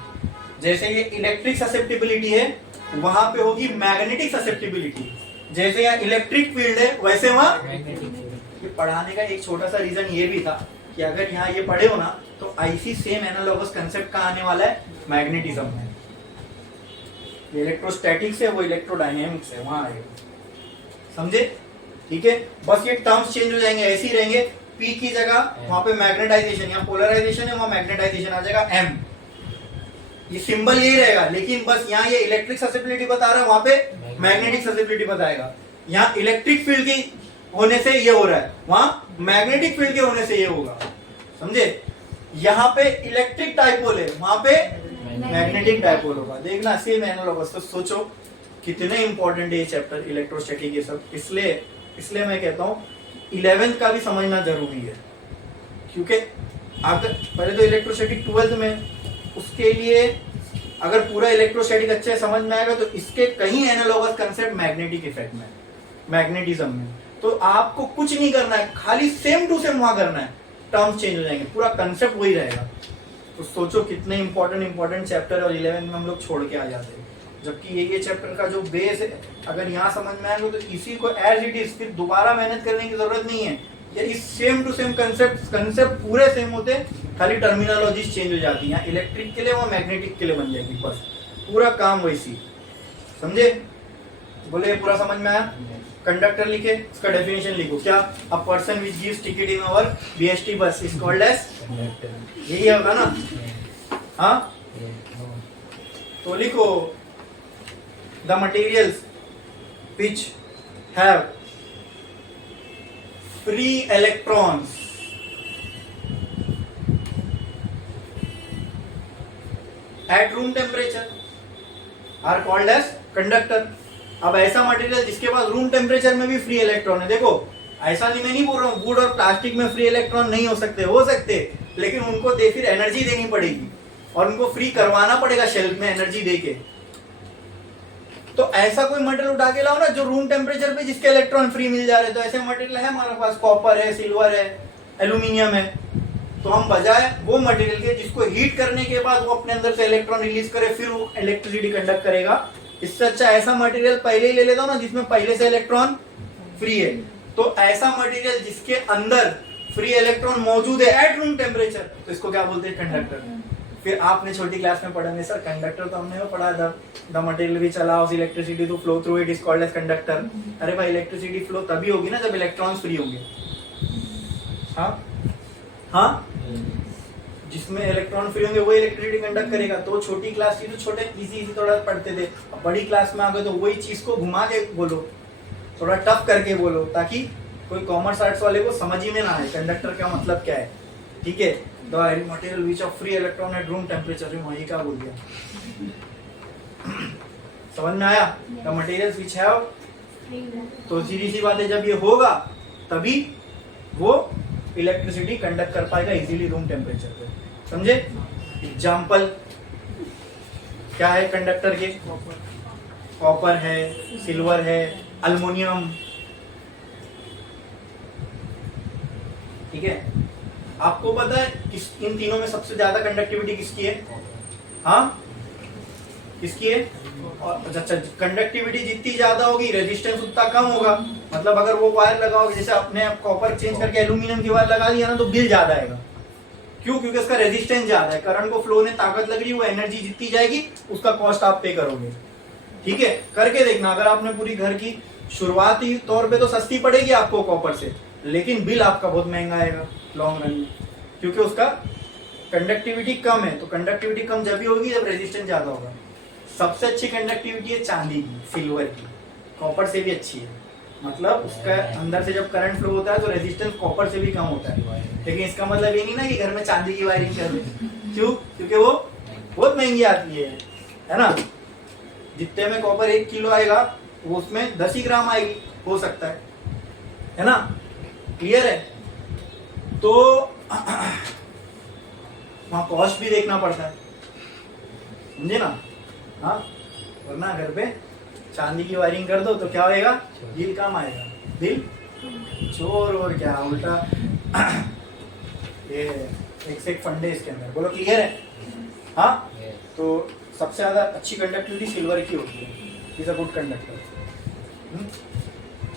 जैसे ये इलेक्ट्रिक ससेप्टिबिलिटी है वहां पे होगी मैग्नेटिक ससेप्टिबिलिटी। जैसे यहाँ इलेक्ट्रिक फील्ड है वैसे वहां। ये पढ़ाने का एक छोटा सा रीजन ये भी था कि अगर यहाँ ये पढ़े हो ना तो ऐसी सेम एनालॉगस कंसेप्ट का आने वाला है मैग्नेटिज्म में। इलेक्ट्रोस्टैटिक्स है वो इलेक्ट्रोडायनेमिक्स है, वहां आएगा। समझे? ठीक है, बस ये टर्म्स चेंज हो जाएंगे, ऐसे ही रहेंगे। P की जगह वहां पे मैग्नेटाइजेशन, यहाँ पोलराइजेशन है वहां मैग्नेटाइजेशन आ जाएगा M। ये सिंबल यही रहेगा, लेकिन बस यहाँ ये इलेक्ट्रिक ससेप्टिबिलिटी बता रहा है, वहां पे मैग्नेटिक ससेप्टिबिलिटी बताएगा। यहाँ इलेक्ट्रिक फील्ड की होने से ये हो रहा है, वहां मैग्नेटिक फील्ड के होने से ये होगा। समझे? यहाँ पे इलेक्ट्रिक डायपोल है, वहां पे मैग्नेटिक डायपोल होगा। देखना सेम एनालॉगस। तो सोचो कितने इंपॉर्टेंट है ये चैप्टर इलेक्ट्रोस्टैटिक ये सब। इसलिए मैं कहता हूँ 11th का भी समझना जरूरी है, क्योंकि अगर पहले तो इलेक्ट्रोस्टैटिक 12th में, उसके लिए अगर पूरा इलेक्ट्रोस्टैटिक अच्छे समझ में आएगा तो इसके कई एनालॉगस कंसेप्ट मैग्नेटिक इफेक्ट में, मैग्नेटिज्म में। तो आपको कुछ नहीं करना है, खाली सेम टू सेम वहां करना है, टर्म्स चेंज हो जाएंगे, पूरा कंसेप्ट वही रहेगा। तो सोचो कितने इंपॉर्टेंट चैप्टर और 11th में हम लोग छोड़ के आ जाते हैं। जबकि ये चैप्टर का जो बेस है अगर यहाँ समझ में आएगा तो इसी को एज इट इज फिर दोबारा मेहनत करने की जरूरत नहीं है। ये सेम टू सेम कंसेप्ट पूरे सेम होते, खाली टर्मिनोलॉजीज चेंज हो जाती है। इलेक्ट्रिक के लिए वो मैग्नेटिक के लिए बन जाएगी, बस पूरा काम वैसी। समझे? बोले पूरा समझ में आया? कंडक्टर लिखे, उसका डेफिनेशन लिखो। क्या? A person which gives ticket in our BST bus is called as, यही होगा ना? हाँ, तो लिखो the materials which have free electrons at room temperature are called as conductor. अब ऐसा मटेरियल जिसके पास रूम टेम्परेचर में भी फ्री इलेक्ट्रॉन है, देखो ऐसा नहीं, मैं नहीं बोल रहा हूँ वुड और प्लास्टिक में फ्री इलेक्ट्रॉन नहीं हो सकते, लेकिन उनको फिर एनर्जी देनी पड़ेगी और उनको फ्री करवाना पड़ेगा शेल्फ में एनर्जी देके। तो ऐसा कोई मटेरियल उठा के लाओ ना जो रूम टेम्परेचर पे जिसके इलेक्ट्रॉन फ्री मिल जा रहे, तो ऐसे मटेरियल है हमारे पास, कॉपर है, सिल्वर है, एल्यूमिनियम है। तो हम बजाय वो मटेरियल के जिसको हीट करने के बाद वो अपने अंदर से इलेक्ट्रॉन रिलीज करे फिर वो इलेक्ट्रिसिटी कंडक्ट करेगा, इससे अच्छा ऐसा मटेरियल पहले ही ले लेता हूं ना जिसमें पहले से इलेक्ट्रॉन फ्री है। तो ऐसा मटेरियल जिसके अंदर फ्री इलेक्ट्रॉन मौजूद है एट रूम टेम्परेचर, तो इसको क्या बोलते हैं? कंडक्टर। फिर आपने छोटी क्लास में पढ़ा नहीं सर, कंडक्टर तो हमने वो पढ़ा था, the material which allows electricity to flow through it is called as conductor. अरे भाई इलेक्ट्रिसिटी फ्लो तभी होगी ना जब इलेक्ट्रॉन्स फ्री होंगे। हाँ, जिसमें इलेक्ट्रॉन फ्री होंगे वो इलेक्ट्रिसिटी कंडक्ट करेगा। तो छोटी क्लास की तो छोटे इजी थोड़ा पढ़ते थे, अब बड़ी क्लास में आ गए तो वही चीज को घुमा के बोलो, थोड़ा टफ करके बोलो, ताकि कोई कॉमर्स आर्ट्स वाले को समझ ही में ना आए कंडक्टर का मतलब क्या है। ठीक है, the material which of free electron eight room temperature, वही क्या बोल दिया, समझ में आया? द मटेरियल्स विच हैव, तो सीधी सी बात है जब ये होगा तभी वो इलेक्ट्रिसिटी कंडक्ट कर पाएगा इजीली रूम टेम्परेचर पे, समझे? एग्जाम्पल क्या है कंडक्टर के? कॉपर है, सिल्वर है, अल्युमिनियम। ठीक है, आपको पता है इन तीनों में सबसे ज्यादा कंडक्टिविटी किसकी है? हाँ, किसकी है? और अच्छा, कंडक्टिविटी जितनी ज्यादा होगी रेजिस्टेंस उतना कम होगा। मतलब अगर वो वायर लगाओगे, जैसे आपने कॉपर चेंज करके एल्यूमिनियम की वायर लगा दिया ना, तो बिल ज्यादा आएगा। क्यों? क्योंकि उसका रेजिस्टेंस ज्यादा है, करंट को फ्लो में ताकत लग रही है, वो एनर्जी जितनी जाएगी उसका कॉस्ट आप पे करोगे। ठीक है, करके देखना। अगर आपने पूरी घर की शुरुआती तौर पे तो सस्ती पड़ेगी आपको कॉपर से, लेकिन बिल आपका बहुत महंगा आएगा लॉन्ग रन में, क्योंकि उसका कंडक्टिविटी कम है। तो कंडक्टिविटी कम जब भी होगी जब रेजिस्टेंस ज्यादा होगा। सबसे अच्छी कंडक्टिविटी है चांदी की, सिल्वर की, कॉपर से भी अच्छी है। मतलब उसका अंदर से जब करंट फ्लो होता है तो रेजिस्टेंस कॉपर से भी कम होता है। लेकिन इसका मतलब ये नहीं ना कि घर में चांदी की वायरिंग कर दे। क्यों? क्योंकि वो बहुत महंगी आती है ना। जितने में कॉपर 1 किलो आएगा वो उसमें 10 ही ग्राम आएगी, हो सकता है ना। क्लियर है? तो वहां कॉस्ट भी देखना पड़ता है, समझे ना। हाँ, वरना घर पे चांदी की वायरिंग कर दो तो क्या होएगा? बिल कम आएगा, बिल चोर और क्या उल्टा। ये एक से एक फंडे इसके अंदर, बोलो क्लियर है? हाँ, तो सबसे ज्यादा अच्छी कंडक्टिविटी सिल्वर की होती है, इज अ गुड कंडक्टर।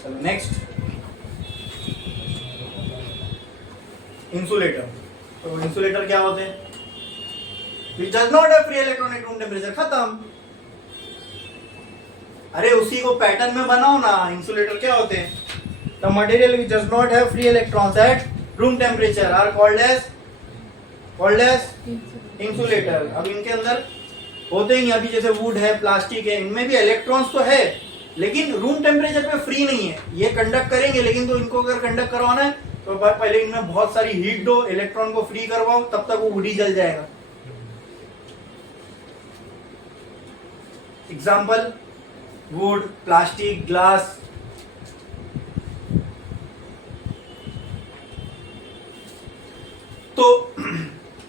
चलो नेक्स्ट, इंसुलेटर। तो इंसुलेटर क्या होते हैं? Which does not have free electron at room temperature, खत्म। अरे उसी को पैटर्न में बनाओ ना। इंसुलेटर क्या होते हैं? The material which does not have free electrons at room temperature are called as insulator। अब इनके अंदर होते ही अभी जैसे वुड है, प्लास्टिक है, इनमें भी इलेक्ट्रॉन्स तो है, लेकिन रूम टेम्परेचर पे फ्री नहीं है। ये कंडक्ट करेंगे, लेकिन तो इनको अगर कंडक्ट करवाना है तो पहले इनमें बहुत सारी हीट दो, इलेक्ट्रॉन को फ्री करवाओ, तब तक वो वुड ही जल जाएगा। Example would, plastic, glass. तो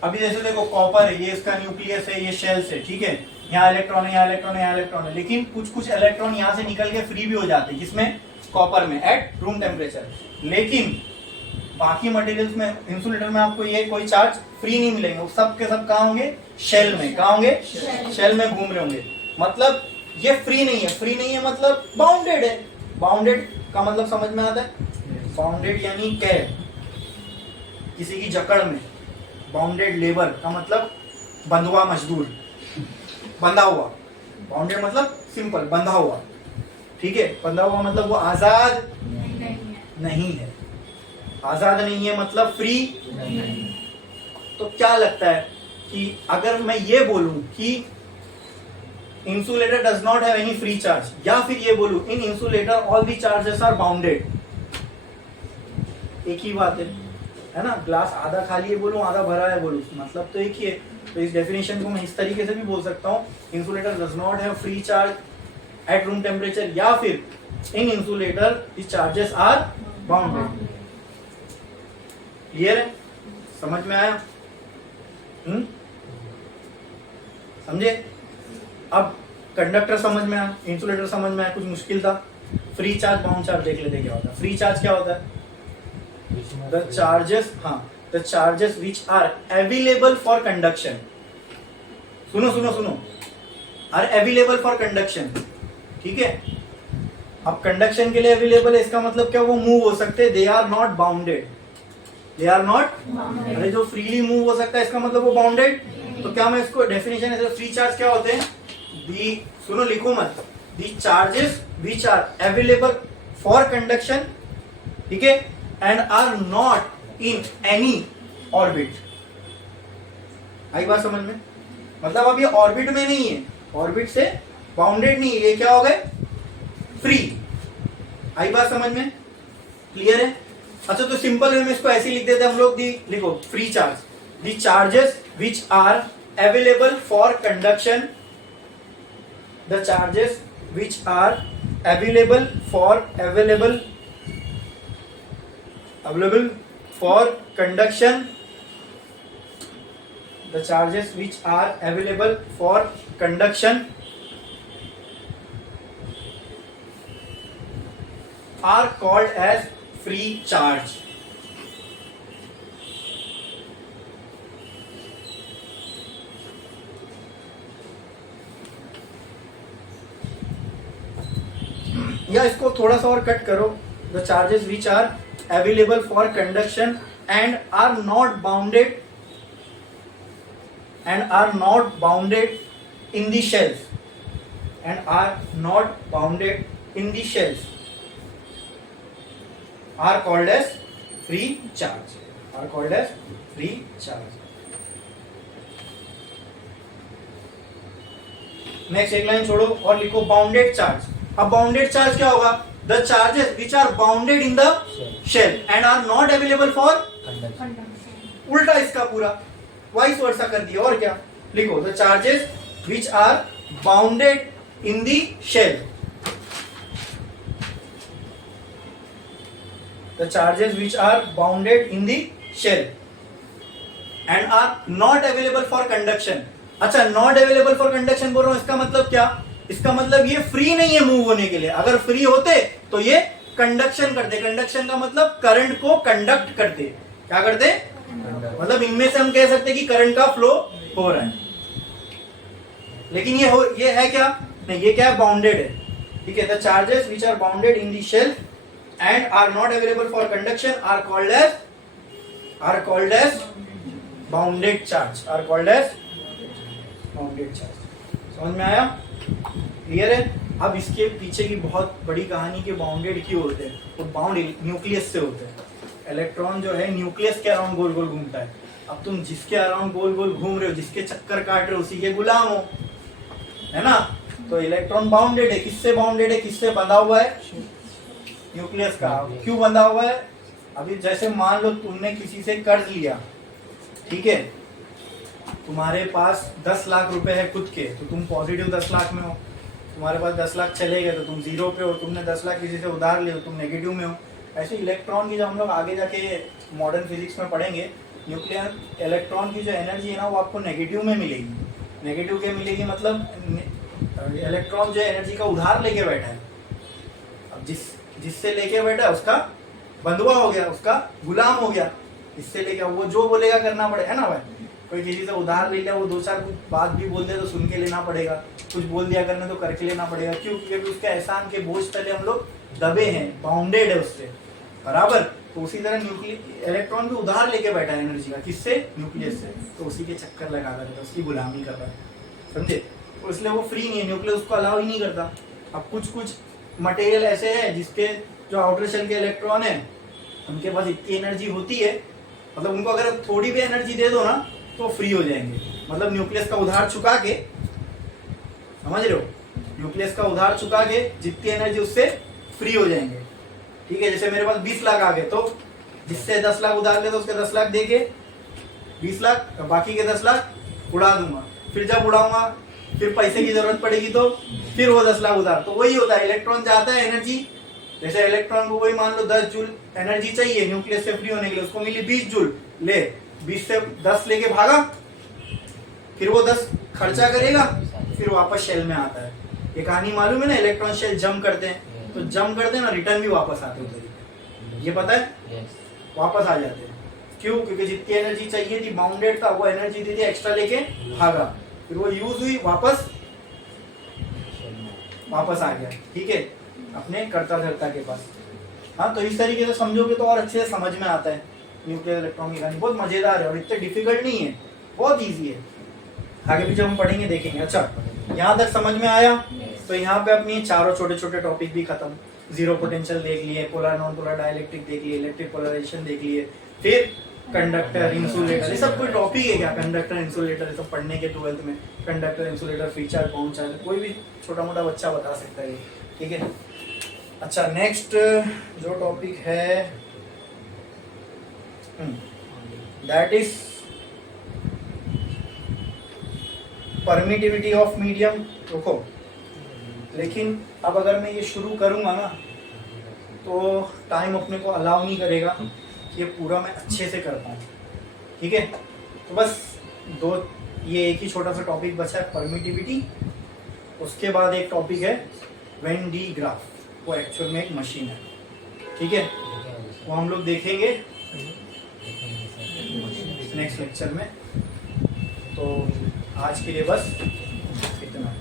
अभी जैसे देखो कॉपर है, ये इसका न्यूक्लियस है, ये शेल्स है, ठीक है। यहाँ इलेक्ट्रॉन है, यहाँ इलेक्ट्रॉन है, यहाँ इलेक्ट्रॉन है, लेकिन कुछ इलेक्ट्रॉन यहाँ से निकल के फ्री भी हो जाते हैं। किसमें? कॉपर में, एट रूम टेम्परेचर। लेकिन बाकी मटेरियल्स में, इंसुलेटर में आपको ये कोई चार्ज फ्री नहीं मिलेंगे। वो सब के सब कहाँ होंगे? शेल में। कहाँ होंगे? शेल में घूम रहे होंगे। मतलब ये फ्री नहीं है। फ्री नहीं है मतलब बाउंडेड है। बाउंडेड का मतलब समझ में आता है? बाउंडेड यानी कैद, किसी की जकड़ में। बाउंडेड लेबर का मतलब बंधुआ मजदूर, बंधा हुआ। बाउंडेड मतलब सिंपल, बंधा हुआ। ठीक है, बंधा हुआ मतलब वो आजाद नहीं है। आजाद नहीं है मतलब फ्री नहीं। तो क्या लगता है कि अगर मैं ये बोलूं कि insulator does not have any free charge, या फिर ये बोलूं in insulator all the charges are bounded, एक ही बात है ना। ग्लास आधा खाली है बोलूं आधा भरा है बोलूं, मतलब तो एक ही है। तो इस डेफिनेशन को मैं इस तरीके से भी बोल सकता हूँ, insulator does not have free charge at room temperature, या फिर in insulator the charges are bounded. Clear है, समझ में आया? समझे? अब कंडक्टर समझ में आया, इंसुलेटर समझ में आया, कुछ मुश्किल था। फ्री चार्ज बाउंड चार्ज देख लेते क्या होता है। फ्री चार्ज क्या होता है? द चार्जेस, हाँ, the charges which are available for conduction, सुनो सुनो सुनो, आर अवेलेबल फॉर कंडक्शन, ठीक है। अब कंडक्शन के लिए अवेलेबल है, इसका मतलब क्या, वो मूव हो सकते हैं, they are not bounded, they are not, अरे जो फ्रीली मूव हो सकता है इसका मतलब वो बाउंडेड। तो क्या मैं इसको डेफिनेशन है, फ्री चार्ज क्या होते हैं, दी, सुनो लिखो मत, the charges which are available for conduction, ठीक है, and are not in any orbit. आई बात समझ में? मतलब अब ये ऑर्बिट में नहीं है, ऑर्बिट से बाउंडेड नहीं है, ये क्या हो गए, फ्री। आई बात समझ में? क्लियर है? अच्छा, तो सिंपल वे में इसको ऐसे लिख देते हम लोग, दी, लिखो free charge, the charges which are available for conduction, the charges which are available for conduction, the charges which are available for conduction are called as free charge. या इसको थोड़ा सा और कट करो, the charges which are available for conduction and are not bounded in the shells, and are not bounded in the shells are called as free charge, are called as free charge. Next एक line छोड़ो और लिखो bounded charge. अब bounded charge क्या होगा, the charges which are bounded in the shell and are not available for, उल्टा इसका पूरा वाइस वर्सा कर दिया, और क्या लिखो, the charges which are bounded in the shell, the charges which are bounded in the shell and are not available for conduction. अच्छा, not available for conduction बोल रहा हूं, इसका मतलब क्या, इसका मतलब ये फ्री नहीं है मूव होने के लिए। अगर फ्री होते तो ये कंडक्शन करते, कंडक्शन का मतलब करंट को कंडक्ट करते, क्या करते, मतलब इनमें से हम कह सकते हैं कि करंट का फ्लो हो रहा है, लेकिन ये है क्या, नहीं, ये क्या है, बाउंडेड है, ठीक है। The charges which are bounded in the shell and are not available for conduction are called as bounded charge, are called as bounded charge. समझ में आया? क्लियर है? अब इसके पीछे की बहुत बड़ी कहानी के बाउंडेड क्यों होते हैं, तो बाउंड न्यूक्लियस से होते हैं। इलेक्ट्रॉन जो है न्यूक्लियस के अराउंड गोल गोल घूमता है। अब तुम जिसके अराउंड गोल गोल घूम रहे हो, जिसके चक्कर काट रहे हो, उसी के गुलाम हो, है ना। तो इलेक्ट्रॉन बाउंडेड है, किससे बाउंडेड है, किससे बंधा हुआ है, न्यूक्लियस का। क्यों बंधा हुआ है, अभी जैसे मान लो तुमने किसी से कर्ज लिया, ठीक है, तुम्हारे पास 10 लाख रुपए है खुद के, तो तुम पॉजिटिव 10 लाख में हो। तुम्हारे पास 10 लाख चले गए तो तुम जीरो पे हो। तुमने 10 लाख किसी से उधार लिए हो, तुम नेगेटिव में हो। ऐसे इलेक्ट्रॉन की, जब हम लोग आगे जाके मॉडर्न फिजिक्स में पढ़ेंगे, न्यूक्लियर इलेक्ट्रॉन की जो एनर्जी है ना, वो आपको नेगेटिव में मिलेगी। नेगेटिव क्या मिलेगी, मतलब इलेक्ट्रॉन जो एनर्जी का उधार लेके बैठा है। अब जिससे लेके बैठा है उसका बंधुआ हो गया, उसका गुलाम हो गया। इससे लेके वो जो बोलेगा करना पड़ेगा, है ना भाई। कोई किसी से उधार ले लिया, वो 2-4 कुछ बात भी बोल दे तो सुन के लेना पड़ेगा, कुछ बोल दिया करने तो करके लेना पड़ेगा। क्यों? क्योंकि उसके एहसान के बोझ तले हम लोग दबे हैं, बाउंडेड है उससे, बराबर। तो उसी तरह इलेक्ट्रॉन भी उधार लेके बैठा है एनर्जी का, किससे, न्यूक्लियस से। तो उसी के चक्कर लगाता रहता है, उसकी गुलामी कर रहा है, समझे। तो इसलिए वो फ्री नहीं है, न्यूक्लियस उसको अलाउ ही नहीं करता। अब कुछ मटेरियल ऐसे है जिसके जो आउटर शेल के इलेक्ट्रॉन है, उनके पास इतनी एनर्जी होती है, मतलब उनको अगर थोड़ी भी एनर्जी दे दो ना तो फ्री हो जाएंगे। मतलब न्यूक्लियस का उधार चुका के समझ रहे हो? न्यूक्लियस का उधार चुका के जितनी एनर्जी उससे फ्री हो जाएंगे। ठीक है, जैसे मेरे पास 20 लाख आ गए तो जिससे 10 लाख उधार ले तो उसके 10 लाख दे के 20 लाख, बाकी के 10 लाख उड़ा दूंगा। फिर जब उड़ाऊंगा फिर पैसे की जरूरत पड़ेगी तो फिर वो 10 लाख उधार। तो वही होता है, इलेक्ट्रॉन चाहता है एनर्जी। जैसे इलेक्ट्रॉन को वही मान लो 10 जूल एनर्जी चाहिए न्यूक्लियस से फ्री होने के लिए, उसको मिली 20 जूल, ले 20 से 10 लेके भागा, फिर वो 10 खर्चा करेगा, फिर वापस शेल में आता है। ये कहानी मालूम है ना, इलेक्ट्रॉन शेल जंप करते हैं, तो जंप करते हैं ना, रिटर्न भी वापस आते हैं, ये पता है, वापस आ जाते हैं। क्यों? क्योंकि जितनी एनर्जी चाहिए थी, बाउंडेड था, वो एनर्जी दी थी, एक्स्ट्रा लेके भागा, फिर वो यूज हुई, वापस आ गया। ठीक है, अपने कर्ता धर्ता के पास। हाँ, तो इस तरीके से समझोगे तो और अच्छे से समझ में आता है न्यूक्लियर इलेक्ट्रॉन की कहानी। बहुत मजेदार है और इतने डिफिकल्ट नहीं है, बहुत इजी है। आगे पीछे हम पढ़ेंगे, देखेंगे। अच्छा, यहाँ तक समझ में आया? तो यहाँ पे अपनी चारों छोटे छोटे टॉपिक भी खत्म। जीरो पोटेंशियल देख लिए, पोलर नॉन पोलर डाइलेक्ट्रिक देख लिए, इलेक्ट्रिक पोलराइजेशन देख लिए, फिर कंडक्टर, इंसुलेटर, ये सब कोई टॉपिक है क्या? कंडक्टर, इंसुलेटर, ये सब पढ़ने के 12th में। कंडक्टर, इंसुलेटर, फीचर, कौन सा, कोई भी छोटा मोटा बच्चा बता सकता है। ठीक है। अच्छा, नेक्स्ट जो टॉपिक है that is permittivity of medium. रुको, लेकिन अब अगर मैं ये शुरू करूंगा ना तो टाइम अपने को अलाउ नहीं करेगा ये पूरा मैं अच्छे से कर पाऊँ। ठीक है, तो बस ये एक ही छोटा सा टॉपिक बचा है, परमिटिविटी। उसके बाद एक टॉपिक है वेन डी ग्राफ, वो एक्चुअल में एक मशीन है। ठीक है, वो हम लोग देखेंगे नेक्स्ट लेक्चर में। तो आज के लिए बस इतना।